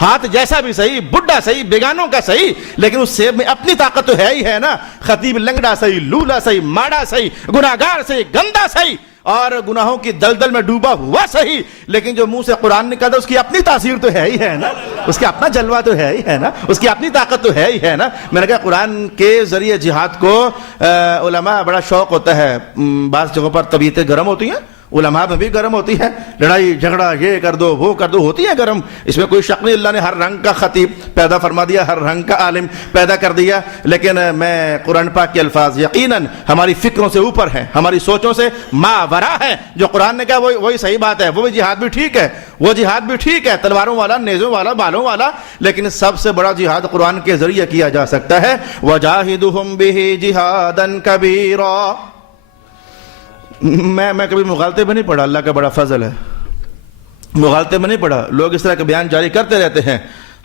ہاتھ جیسا بھی صحیح، بڈھا صحیح، بیگانوں کا صحیح، لیکن اس سیب میں اپنی طاقت تو ہے ہی ہے نا۔ خطیب لنگڑا صحیح، لولا صحیح، ماڑا صحیح، گناہگار صحیح، گندا صحیح، اور گناہوں کی دلدل میں ڈوبا ہوا صحیح، لیکن جو منہ سے قرآن نکلتا اس کی اپنی تاثیر تو ہے ہی ہے نا، اس کا اپنا جلوہ تو ہے ہی ہے نا، اس کی اپنی طاقت تو ہے ہی ہے نا۔ میں نے کہا قرآن کے ذریعے جہاد کو علماء بڑا شوق ہوتا ہے، بعض جگہوں پر طبیعتیں گرم ہوتی ہیں، علماء میں بھی گرم ہوتی ہے، لڑائی جھگڑا یہ کر دو وہ کر دو ہوتی ہے گرم، اس میں کوئی شک نہیں، اللہ نے ہر رنگ کا خطیب پیدا فرما دیا، ہر رنگ کا عالم پیدا کر دیا، لیکن میں قرآن پاک کے الفاظ یقیناً ہماری فکروں سے اوپر ہیں، ہماری سوچوں سے ماورا ہے۔ جو قرآن نے کہا وہی صحیح بات ہے، وہ بھی جہاد بھی ٹھیک ہے، وہ جہاد بھی ٹھیک ہے، تلواروں والا، نیزوں والا، بالوں والا، لیکن سب سے بڑا جہاد قرآن کے ذریعے کیا جا سکتا ہے۔ وَجَاهِدُهُمْ بِهِ جِهَادًا كَبِيرًا۔ میں کبھی مغالطے میں نہیں پڑھا، اللہ کا بڑا فضل ہے، مغالطے میں نہیں پڑھا، لوگ اس طرح کے بیان جاری کرتے رہتے ہیں۔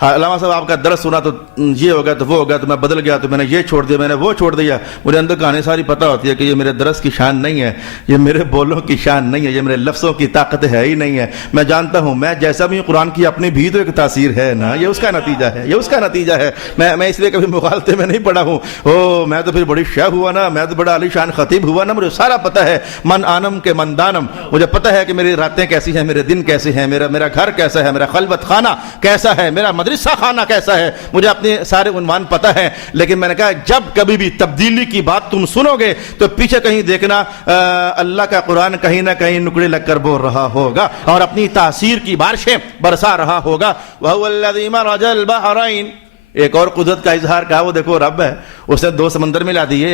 ہاں علامہ صاحب آپ کا درس سنا تو یہ ہو گیا تو وہ ہو گیا، تو میں بدل گیا تو میں نے یہ چھوڑ دیا، میں نے وہ چھوڑ دیا۔ مجھے اندر کہانی ساری پتہ ہوتی ہے کہ یہ میرے درس کی شان نہیں ہے، یہ میرے بولوں کی شان نہیں ہے، یہ میرے لفظوں کی طاقت ہے ہی نہیں ہے۔ میں جانتا ہوں میں جیسا بھی قرآن کی اپنی بھی تو ایک تاثیر ہے نا، یہ اس کا نتیجہ ہے، یہ اس کا نتیجہ ہے۔ میں اس لیے کبھی مغالطے میں نہیں پڑھا ہوں، میں تو پھر بڑی شیخ ہوا نا، میں تو بڑا علی شان خطیب ہوا نا، مجھے سارا پتہ ہے، من آنم کے من دانم، مجھے پتہ ہے کہ میری راتیں کیسی ہیں، میرے دن کیسے ہیں، میرا گھر کیسا ہے، میرا خلوت خانہ کیسا ہے، میرا مدرسہ خانہ کیسا ہے، مجھے اپنے سارے عنوان پتہ ہے۔ لیکن میں نے کہا جب کبھی بھی تبدیلی کی بات تم سنو گے تو پیچھے کہیں دیکھنا اللہ کا قرآن کہیں نہ کہیں نکڑے لگ کر بول رہا ہوگا اور اپنی تاثیر کی بارشیں برسا رہا ہوگا۔ وَهُوَ الَّذِي مَرَجَ الْبَحْرَيْنِ، ایک اور قدرت کا اظہار کہا، وہ دیکھو رب ہے، اس نے دو سمندر ملا دیے،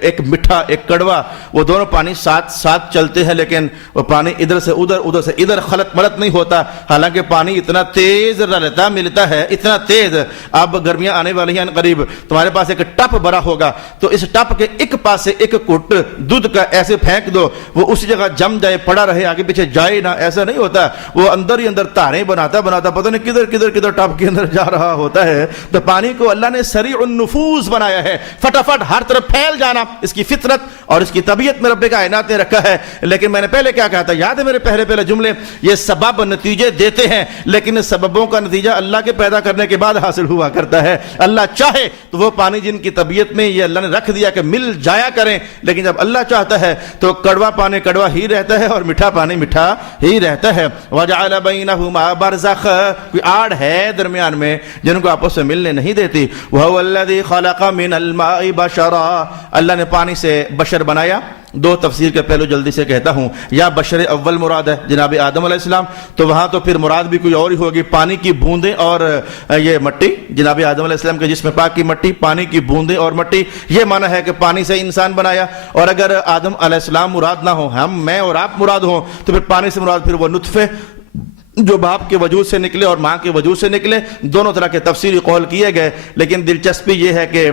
ایک میٹھا ایک کڑوا، وہ دونوں پانی ساتھ چلتے ہیں، لیکن وہ پانی ادھر سے ادھر ادھر سے ادھر خلط ملط نہیں ہوتا، حالانکہ پانی اتنا تیز رلتا ملتا ہے، اتنا تیز۔ اب گرمیاں آنے والی ہیں قریب، تمہارے پاس ایک ٹپ بھرا ہوگا تو اس ٹپ کے ایک پاس سے ایک گھٹ دودھ کا ایسے پھینک دو، وہ اسی جگہ جم جائے، پڑا رہے، آگے پیچھے جائے نہ، ایسا نہیں ہوتا، وہ اندر ہی اندر تاریں بناتا پتہ نہیں کدھر ٹپ کے اندر جا رہا ہوتا ہے۔ تو پانی کو اللہ نے سریع النفوذ بنایا ہے، فٹافٹ ہر طرف پھیل جانا، اس کی فطرت اور اس کی طبیعت میں رب کائنات نے رکھا ہے۔ لیکن میں نے پہلے کیا کہا تھا، یاد ہے میرے پہلے جملے، یہ سبب نتیجے دیتے ہیں، لیکن سببوں کا نتیجہ اللہ کے پیدا کرنے کے بعد حاصل ہوا کرتا ہے۔ اللہ چاہے تو وہ پانی جن کی طبیعت میں یہ اللہ نے رکھ دیا کہ مل جایا کریں، لیکن جب اللہ چاہتا ہے تو کڑوا پانی کڑوا ہی رہتا ہے اور میٹھا پانی میٹھا ہی رہتا ہے۔ وَجَعَلَ بَيْنَهُمَا بَرْزَخًا، کوئی آڑ ہے درمیان میں جن کو آپس میں ملنے نہیں دیتی۔ وَهُوَ الَّذِي خَلَقَ مِنَ الْمَاءِ بَشَرًا، اللہ نے پانی سے بشر بنایا۔ دو تفسیر کے پہلو جلدی سے کہتا ہوں، یا بشر اول مراد ہے جناب آدم علیہ السلام، تو وہاں تو پھر مراد بھی کوئی اور ہی ہوگی، پانی کی بوندیں اور یہ مٹی، جناب آدم علیہ السلام کے جسم پاک کی مٹی، پانی کی بوندیں اور مٹی، یہ معنی ہے کہ پانی سے انسان بنایا۔ اور اگر آدم علیہ السلام مراد نہ ہو، ہم میں اور آپ مراد ہوں، تو پھر پانی سے مراد پھر وہ نطفے جو باپ کے وجود سے نکلے اور ماں کے وجود سے نکلے، دونوں طرح کے تفصیلی قول کیے گئے، لیکن دلچسپی یہ ہے کہ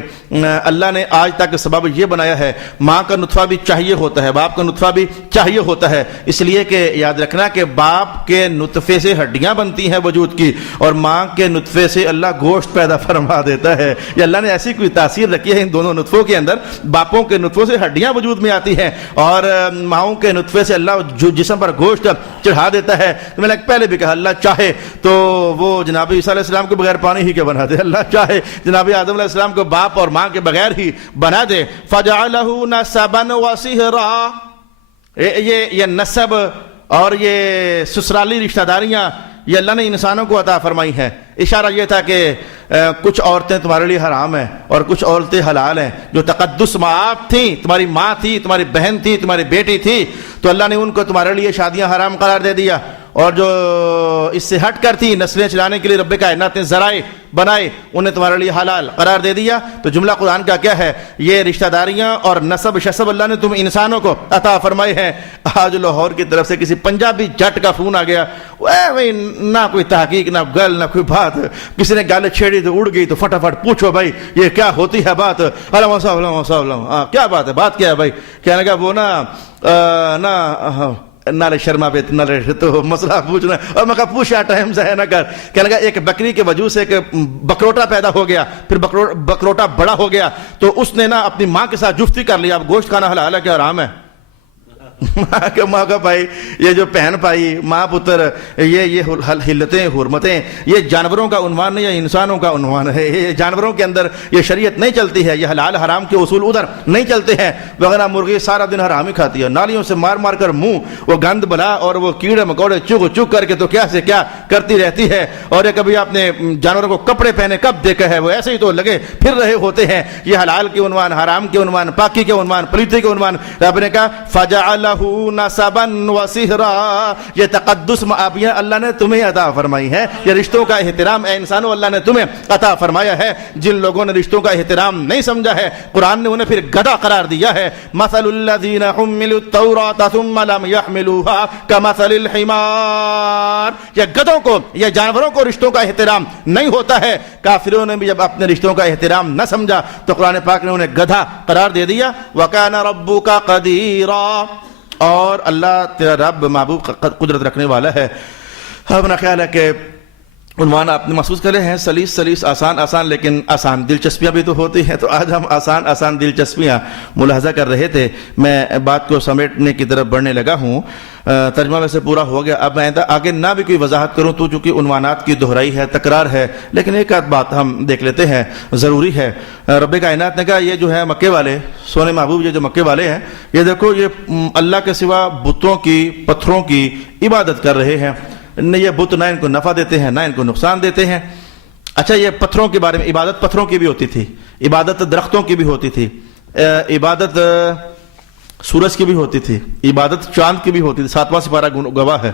اللہ نے آج تک سبب یہ بنایا ہے، ماں کا نطفہ بھی چاہیے ہوتا ہے، باپ کا نطفہ بھی چاہیے ہوتا ہے، اس لیے کہ یاد رکھنا کہ باپ کے نطفے سے ہڈیاں بنتی ہیں وجود کی، اور ماں کے نطفے سے اللہ گوشت پیدا فرما دیتا ہے۔ یہ اللہ نے ایسی کوئی تاثیر رکھی ہے ان دونوں نطفوں کے اندر، باپوں کے نطفوں سے ہڈیاں وجود میں آتی ہیں اور ماؤں کے نطفے سے اللہ جو جسم پر گوشت چڑھا دیتا ہے۔ تو میں نے پہلے بھی کہا اللہ چاہے تو وہ جناب عیسیٰ علیہ السلام کے بغیر پانی ہی کے بنا دے، اللہ چاہے جناب آدم علیہ السلام کو باپ اور ماں کے بغیر ہی بنا دے۔ فَجَعَلَهُ نَسَبًا وَصِهْرًا، یہ نسب اور یہ سسرالی رشتہ داریاں یہ اللہ نے انسانوں کو عطا فرمائی ہیں۔ اشارہ یہ تھا کہ کچھ عورتیں تمہارے لیے حرام ہیں اور کچھ عورتیں حلال ہیں۔ جو تقدس مآب تھیں، تمہاری ماں تھی، تمہاری بہن تھی، تمہاری بیٹی تھی، تو اللہ نے ان کو تمہارے لیے شادیاں حرام قرار دے دیا، اور جو اس سے ہٹ کر تھی، نسلیں چلانے کے لیے رب کائنات نے ذرائع بنائے، انہیں تمہارے لیے حلال قرار دے دیا۔ تو جملہ قرآن کا کیا ہے؟ یہ رشتہ داریاں اور نسب شسب اللہ نے تم انسانوں کو عطا فرمائے ہیں۔ آج لاہور کی طرف سے کسی پنجابی جٹ کا فون آ گیا، نہ کوئی تحقیق، نہ گل، نہ کوئی بات، کسی نے گل چھیڑی تو اڑ گئی، تو فٹافٹ پوچھو بھائی یہ کیا ہوتی ہے بات؟ کیا بات ہے؟ بات کیا ہے بھائی؟ کہنے لگا وہ نالے شرما پہ نالے تو مسئلہ پوچھنا، اور میں کہا پوچھا ٹائم ضائع نہ کر۔ کہنے لگا ایک بکری کے وجود سے ایک بکروٹا پیدا ہو گیا، پھر بکروٹا بڑا ہو گیا، تو اس نے نا اپنی ماں کے ساتھ جفتی کر لیا۔ اب گوشت کھانا حلال ہے کہ حرام ہے؟ ماں کا بھائی یہ جو بہن بھائی ماں پتر یہ حلتیں حرمتیں یہ جانوروں کا عنوان نہیں، یہ انسانوں کا عنوان ہے۔ یہ جانوروں کے اندر یہ شریعت نہیں چلتی ہے، یہ حلال حرام کے اصول ادھر نہیں چلتے ہیں۔ وغیرہ مرغی سارا دن حرام ہی کھاتی ہے، نالیوں سے مار مار کر منہ وہ گند بلا اور وہ کیڑے مکوڑے چگ کر کے تو کیا سے کیا کرتی رہتی ہے۔ اور یہ کبھی آپ نے جانوروں کو کپڑے پہنے کب دیکھا ہے؟ وہ ایسے ہی تو لگے پھر رہے ہوتے ہیں۔ یہ حلال کے عنوان، حرام کے عنوان، پاکی کے عنوان، پلیتی کے عنوان، رب نے کہا فجعل نسبا وصہرا، یہ تقدس معابیاں اللہ نے تمہیں عطا فرمائی ہے، یہ رشتوں کا احترام اے انسانوں اللہ نے تمہیں عطا فرمایا ہے۔ جن لوگوں نے رشتوں کا احترام نہیں سمجھا ہے، قرآن نے انہیں پھر گدھا قرار دیا ہے۔ مثل الذین حملوا التوراۃ ثم لم يحملوها كمثل الحمار، یہ گدھوں کو، یہ جانوروں کو رشتوں کا احترام نہیں ہوتا ہے۔ کافروں نے بھی جب اپنے رشتوں کا احترام نہ سمجھا تو قرآن پاک نے انہیں گدھا قرار دے دیا۔ وَكَانَ رَبُّكَ قَدِيرًا، اور اللہ تیرا رب محبوب قدرت رکھنے والا ہے۔ اپنا خیال ہے کہ عنوان آپ نے محسوس کرے ہیں، سلیس آسان، لیکن آسان دلچسپیاں بھی تو ہوتی ہیں۔ تو آج ہم آسان دلچسپیاں ملاحظہ کر رہے تھے۔ میں بات کو سمیٹنے کی طرف بڑھنے لگا ہوں، ترجمہ ویسے پورا ہو گیا۔ اب میں آگے نہ بھی کوئی وضاحت کروں تو چونکہ عنوانات کی دہرائی ہے، تکرار ہے، لیکن ایک آدھ بات ہم دیکھ لیتے ہیں، ضروری ہے۔ رب کائنات نے کہا یہ جو ہے مکے والے سونے محبوب، یہ جو مکے والے ہیں، یہ دیکھو یہ اللہ کے سوا بتوں کی، پتھروں کی عبادت کر رہے ہیں۔ یہ بت نہ ان کو نفع دیتے ہیں نہ ان کو نقصان دیتے ہیں۔ اچھا، یہ پتھروں کے بارے میں، عبادت پتھروں کی بھی ہوتی تھی، عبادت درختوں کی بھی ہوتی تھی، عبادت سورج کی بھی ہوتی تھی، عبادت چاند کی بھی ہوتی تھی۔ 7واں سپارہ گواہ ہے،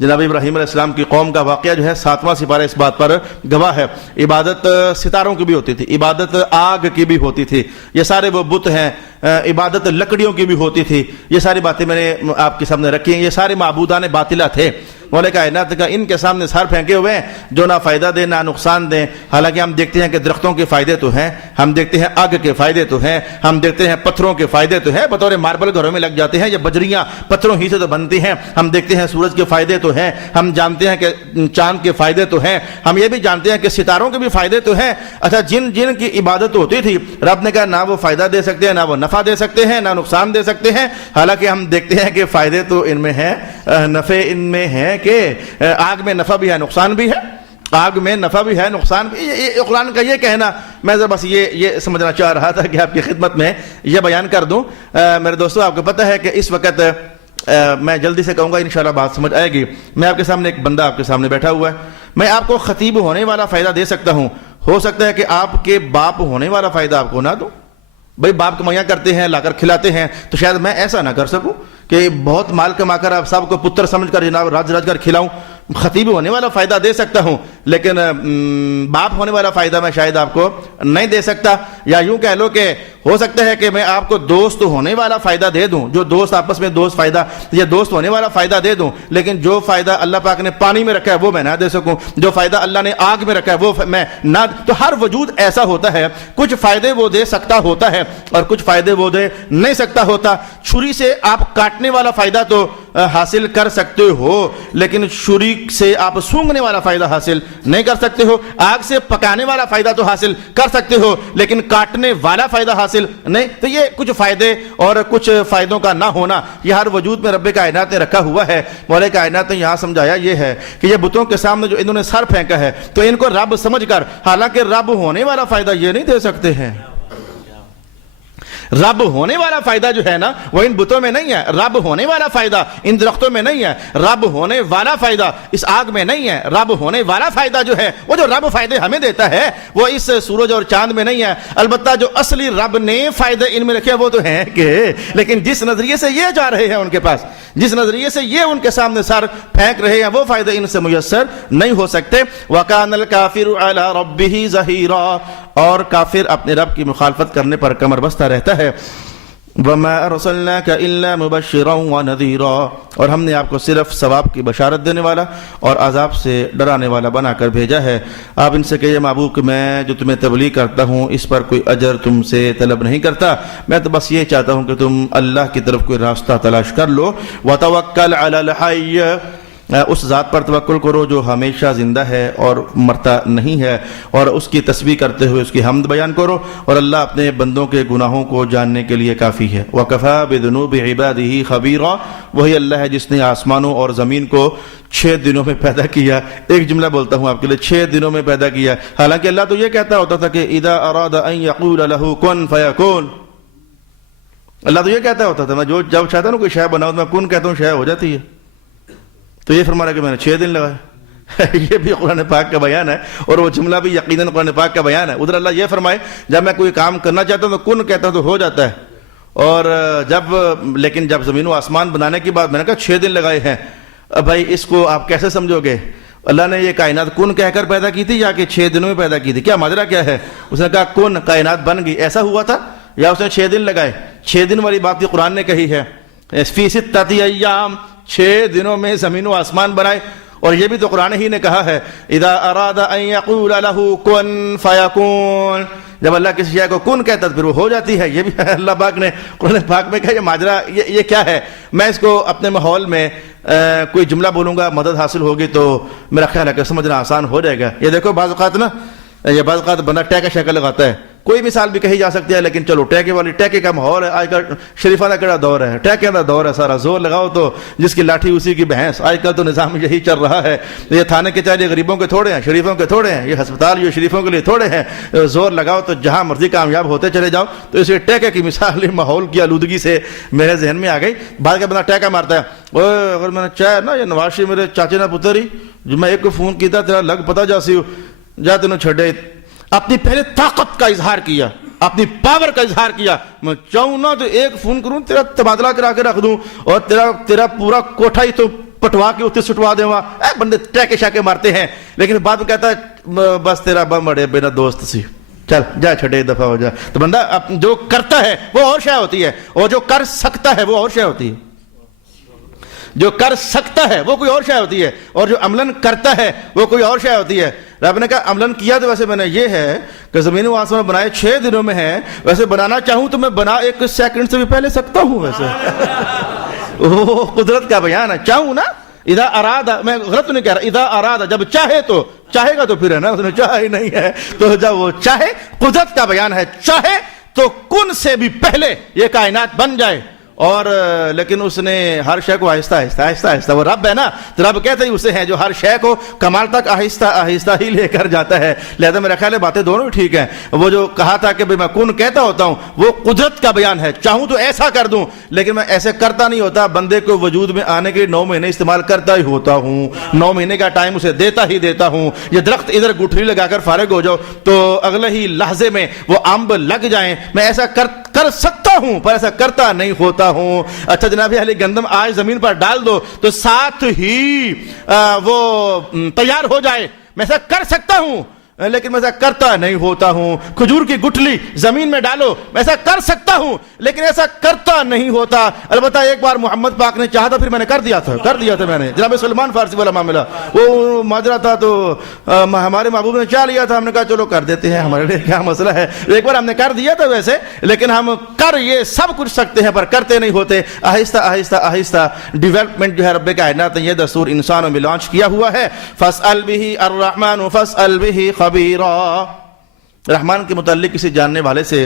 جناب ابراہیم علیہ السلام کی قوم کا واقعہ جو ہے 7واں سپارہ اس بات پر گواہ ہے۔ عبادت ستاروں کی بھی ہوتی تھی، عبادت آگ کی بھی ہوتی تھی، یہ سارے وہ بت ہیں۔ عبادت لکڑیوں کی بھی ہوتی تھی۔ یہ ساری باتیں میں نے آپ کے سامنے رکھی ہیں۔ یہ سارے معبودان باطلہ تھے۔ مولا کائنات کا ان کے سامنے سر پھینکے ہوئے ہیں جو نہ فائدہ دیں نہ نقصان دیں۔ حالانکہ ہم دیکھتے ہیں کہ درختوں کے فائدے تو ہیں، ہم دیکھتے ہیں آگ کے فائدے تو ہیں، ہم دیکھتے ہیں پتھروں کے فائدے تو ہیں، بطور ماربل گھروں میں لگ جاتے ہیں، یہ بجریاں پتھروں ہی سے تو بنتی ہیں۔ ہم دیکھتے ہیں سورج کے فائدے تو ہیں، ہم جانتے ہیں کہ چاند کے فائدے تو ہیں، ہم یہ بھی جانتے ہیں کہ ستاروں کے بھی فائدے تو ہیں۔ اچھا، جن کی عبادت ہوتی تھی، رب نے کہا نہ وہ فائدہ دے سکتے ہیں، نہ وہ نفع دے سکتے ہیں، نہ نقصان دے سکتے ہیں۔ حالانکہ ہم دیکھتے ہیں کہ فائدے تو ان میں ہیں، نفع ان میں ہے کہ آگ میں نفع بھی ہے نقصان بھی ہے، آگ میں نفع بھی ہے نقصان بھی۔ یہ قرآن کا یہ کہنا، میں ذرا بس یہ سمجھنا چاہ رہا تھا کہ آپ کی خدمت میں یہ بیان کر دوں۔ میرے دوستو، آپ کو پتہ ہے کہ اس وقت میں جلدی سے کہوں گا، انشاءاللہ بات سمجھ آئے گی۔ میں آپ کے سامنے ایک بندہ آپ کے سامنے بیٹھا ہوا ہے، میں آپ کو خطیب ہونے والا فائدہ دے سکتا ہوں، ہو سکتا ہے کہ آپ کے باپ ہونے والا فائدہ آپ کو نہ دوں۔ بھائی باپ کمائیاں کرتے ہیں، لا کر کھلاتے ہیں، تو شاید میں ایسا نہ کر سکوں کہ بہت مال کما کر آپ سب کو پتر سمجھ کر جناب راج کر کھلاؤں۔ خطیب ہونے والا فائدہ دے سکتا ہوں لیکن باپ ہونے والا فائدہ میں شاید آپ کو نہیں دے سکتا. یا یوں کہہ لو کہ ہو سکتا ہے کہ میں آپ کو دوست ہونے والا فائدہ دے دوں, جو دوست آپس میں دوست فائدہ یا دوست ہونے والا فائدہ دے دوں, لیکن جو فائدہ اللہ پاک نے پانی میں رکھا ہے وہ میں نہ دے سکوں, جو فائدہ اللہ نے آگ میں رکھا ہے وہ میں نہ. تو ہر وجود ایسا ہوتا ہے, کچھ فائدے وہ دے سکتا ہوتا ہے اور کچھ فائدے وہ دے نہیں سکتا ہوتا. چھری سے آپ کاٹنے والا فائدہ تو حاصل کر سکتے ہو لیکن چھری سے آپ سونگھنے والا فائدہ حاصل نہیں کر سکتے ہو. آگ سے پکانے والا فائدہ تو حاصل کر سکتے ہو لیکن کاٹنے والا فائدہ حاصل نہیں. تو یہ کچھ فائدے اور کچھ فائدوں کا نہ ہونا یہ ہر وجود میں رب کائنات نے رکھا ہوا ہے. مولا کائنات نے یہاں سمجھایا یہ ہے کہ یہ بتوں کے سامنے جو انہوں نے سر پھینکا ہے تو ان کو رب سمجھ کر, حالانکہ رب ہونے والا فائدہ یہ نہیں دے سکتے ہیں. رب ہونے والا فائدہ جو ہے نا وہ ان بتوں میں نہیں ہے, رب ہونے والا فائدہ ان درختوں میں نہیں ہے, رب ہونے والا فائدہ اس آگ میں نہیں ہے. رب ہونے والا فائدہ جو ہے وہ جو رب فائدے ہمیں دیتا ہے وہ اس سورج اور چاند میں نہیں ہے. البتہ جو اصلی رب نے فائدے ان میں رکھے وہ تو ہیں کہ, لیکن جس نظریے سے یہ جا رہے ہیں ان کے پاس, جس نظریے سے یہ ان کے سامنے سر پھینک رہے ہیں وہ فائدے ان سے میسر نہیں ہو سکتے. وَكَانَ الْكَافِرُ عَلَى رَبِّهِ ظَهِيرًا, اور کافر اپنے رب کی مخالفت کرنے پر کمر بستہ رہتا ہے. وَمَا أَرْسَلْنَاكَ إِلَّا مُبَشِّرًا وَنَذِيرًا, اور ہم نے آپ کو صرف ثواب کی بشارت دینے والا اور عذاب سے ڈرانے والا بنا کر بھیجا ہے. آپ ان سے کہیے محبوب کہ میں جو تمہیں تبلیغ کرتا ہوں اس پر کوئی اجر تم سے طلب نہیں کرتا, میں تو بس یہ چاہتا ہوں کہ تم اللہ کی طرف کوئی راستہ تلاش کر لو. وَتَوَكَّلْ عَلَى الْحَيِّ, اس ذات پر توکل کرو جو ہمیشہ زندہ ہے اور مرتا نہیں ہے, اور اس کی تسبیح کرتے ہوئے اس کی حمد بیان کرو, اور اللہ اپنے بندوں کے گناہوں کو جاننے کے لیے کافی ہے. وَكَفَى بِذُنُوبِ عِبَادِهِ خَبِيرًا, وہی اللہ ہے جس نے آسمانوں اور زمین کو 6 دنوں میں پیدا کیا. ایک جملہ بولتا ہوں آپ کے لیے, 6 دنوں میں پیدا کیا. حالانکہ اللہ تو یہ کہتا ہوتا تھا کہ اِذَا أَرَادَ أَن يَقُولَ لَهُ كُن فَيَكُونُ, اللہ تو یہ کہتا ہوتا تھا میں جب چاہتا ہوں کوئی شے بناؤں میں کن کہتا ہوں شے ہو جاتی ہے. تو یہ فرما رہا کہ میں نے 6 دن لگائے. یہ بھی قرآن پاک کا بیان ہے اور وہ جملہ بھی یقیناً قرآن پاک کا بیان ہے. ادھر اللہ یہ فرمائے جب میں کوئی کام کرنا چاہتا ہوں تو کن کہتا ہوں تو ہو جاتا ہے, اور لیکن جب زمین و آسمان بنانے کی بات میں نے کہا 6 دن لگائے ہیں. اب بھائی اس کو آپ کیسے سمجھو گے؟ اللہ نے یہ کائنات کن کہہ کر پیدا کی تھی یا کہ 6 دنوں میں پیدا کی تھی؟ کیا ماجرا کیا ہے؟ اس نے کہا کن, کائنات بن گئی, ایسا ہوا تھا, یا اس نے 6 دن لگائے؟ 6 دن والی بات بھی قرآن نے کہی ہے. فی 6 ایام, 6 دنوں میں زمین و آسمان بنائے. اور یہ بھی تو قرآن ہی نے کہا ہے اذا اراد ان یقول له کن فیکون, جب اللہ کسی شے کو کن کہتا ہے پھر وہ ہو جاتی ہے. یہ بھی اللہ پاک نے قرآن پاک میں کہا. یہ ماجرا یہ کیا ہے؟ میں اس کو اپنے ماحول میں کوئی جملہ بولوں گا, مدد حاصل ہوگی تو میرا خیال ہے کہ سمجھنا آسان ہو جائے گا. یہ دیکھو بعض اوقات نا, یہ بعض اوقات بندہ ٹے کا شکل لگاتا ہے, کوئی مثال بھی کہی جا سکتی ہے لیکن چلو ٹیکے والی, ٹیکے کا ماحول ہے آج کل. شریفانہ کیڑا دور ہے, ٹیکے کا دور ہے سارا. زور لگاؤ تو جس کی لاٹھی اسی کی بھینس. آج کل تو نظام یہی چل رہا ہے. یہ تھانے کے چاہے غریبوں کے تھوڑے ہیں, شریفوں کے تھوڑے ہیں. یہ ہسپتال یہ شریفوں کے لیے تھوڑے ہیں. زور لگاؤ تو جہاں مرضی کامیاب ہوتے چلے جاؤ. تو اس ٹیکے کی مثال ماحول کی آلودگی سے میرے ذہن میں آ گئی. بعد کا بندہ ٹیکا مارتا ہے, اگر میں نے چاہے نا یہ نواشی میرے چاچے نے پتر ہی جو میں ایک کو فون کیا تیرا لگ پتا جاسی ہو جا تینوں چھڑے. اپنی پہلے طاقت کا اظہار کیا, اپنی پاور کا اظہار کیا. میں چاہوں نا تو ایک فون کروں تیرا تبادلہ کرا کے رکھ دوں اور تیرا پورا کوٹھا ہی تو پٹوا کے اتنے سٹوا دے. وہاں بندے ٹیکے شاکے مارتے ہیں لیکن بعد میں کہتا ہے بس تیرا بم اڑے بنا دوست سی, چل جا چھٹے دفعہ ہو جا. تو بندہ جو کرتا ہے وہ اور شے ہوتی ہے, اور جو کر سکتا ہے وہ اور شے ہوتی ہے. جو کر سکتا ہے وہ کوئی اور شے ہوتی ہے, اور جو عملاً کرتا ہے وہ کوئی اور شے ہوتی ہے. رب نے کہا عملاً کیا تو ویسے میں نے یہ ہے کہ زمین و آسمان بنائے 6 دنوں میں ہے, ویسے بنانا چاہوں تو میں بنا 1 سیکنڈ سے بھی پہلے سکتا ہوں. ویسے وہ قدرت کا بیان ہے. چاہوں نا اذا ارادہ, میں غلط نہیں کہہ رہا, اذا ارادہ جب چاہے تو, چاہے گا تو پھر ہے نا, اس نے چاہا ہی نہیں ہے تو جب وہ چاہے, قدرت کا بیان ہے. چاہے تو کن سے بھی پہلے یہ کائنات بن جائے. اور لیکن اس نے ہر شے کو آہستہ آہستہ وہ رب ہے نا, تو رب کہتے ہی اسے ہیں جو ہر شے کو کمال تک آہستہ آہستہ ہی لے کر جاتا ہے. لہذا میرا خیال ہے باتیں دونوں ٹھیک ہیں. وہ جو کہا تھا کہ میں کن کہتا ہوتا ہوں وہ قدرت کا بیان ہے. چاہوں تو ایسا کر دوں لیکن میں ایسے کرتا نہیں ہوتا. بندے کو وجود میں آنے کے 9 مہینے استعمال کرتا ہی ہوتا ہوں. 9 مہینے کا ٹائم اسے دیتا ہوں. یہ درخت ادھر گٹھلی لگا کر فارغ ہو جاؤ تو اگلے ہی لحظے میں وہ امب لگ جائیں. میں ایسا کر سکتا ہوں پر ایسا کرتا نہیں ہوتا ہوتا ہوں. اچھا جناب علی گندم آج زمین پر ڈال دو تو ساتھ ہی وہ تیار ہو جائے، میں ایسا کر سکتا ہوں لیکن میں ایسا کرتا نہیں ہوتا ہوں. کھجور کی گٹھلی زمین میں ڈالو، میں ایسا کر سکتا ہوں لیکن ایسا کرتا نہیں ہوتا. البتہ ایک بار محمد پاک نے چاہا تھا، پھر میں نے کر دیا تھا میں نے. جناب سلمان فارسی والا معاملہ وہ ماجرا تھا، تو ہمارے محبوب نے چاہ لیا تھا، ہم نے کہا چلو کر دیتے ہیں، ہمارے لیے کیا مسئلہ ہے. ایک بار ہم نے کر دیا تھا ویسے، لیکن ہم کر یہ سب کچھ سکتے ہیں پر کرتے نہیں ہوتے. آہستہ آہستہ آہستہ ڈیولپمنٹ جو ہے رب کائنات نے یہ دستور انسانوں میں لانچ کیا ہوا ہے. فاسأل به الرحمن فاسأل به خبیرا، رحمان کے متعلق کسی جاننے والے سے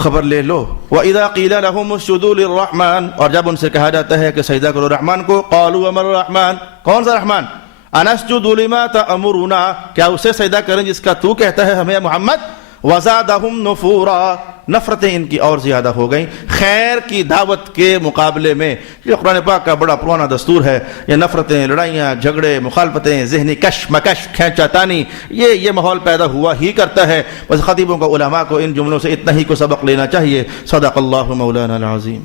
خبر لے لو. وَإِذَا قِيلَ لَهُمُ اسْجُدُوا لِلرَّحْمَنِ، اور جب ان سے کہا جاتا ہے کہ سجدہ کرو رحمان کو، قَالُوا وَمَا الرَّحْمَنُ، کون سا رحمان؟ أَنَسْجُدُ لِمَا تَأْمُرُنَا، کیا اسے سجدہ کریں جس کا تو کہتا ہے ہمیں محمد؟ وَزَادَهُمْ نُفُورًا، نفرتیں ان کی اور زیادہ ہو گئیں. خیر کی دعوت کے مقابلے میں یہ قرآن پاک کا بڑا پرانا دستور ہے. یہ نفرتیں، لڑائیاں، جھگڑے، مخالفتیں، ذہنی کش مکش، کھینچا تانی، یہ ماحول پیدا ہوا ہی کرتا ہے. بس خطیبوں کو، علماء کو ان جملوں سے اتنا ہی کو سبق لینا چاہیے. صدق اللہ مولانا العظیم.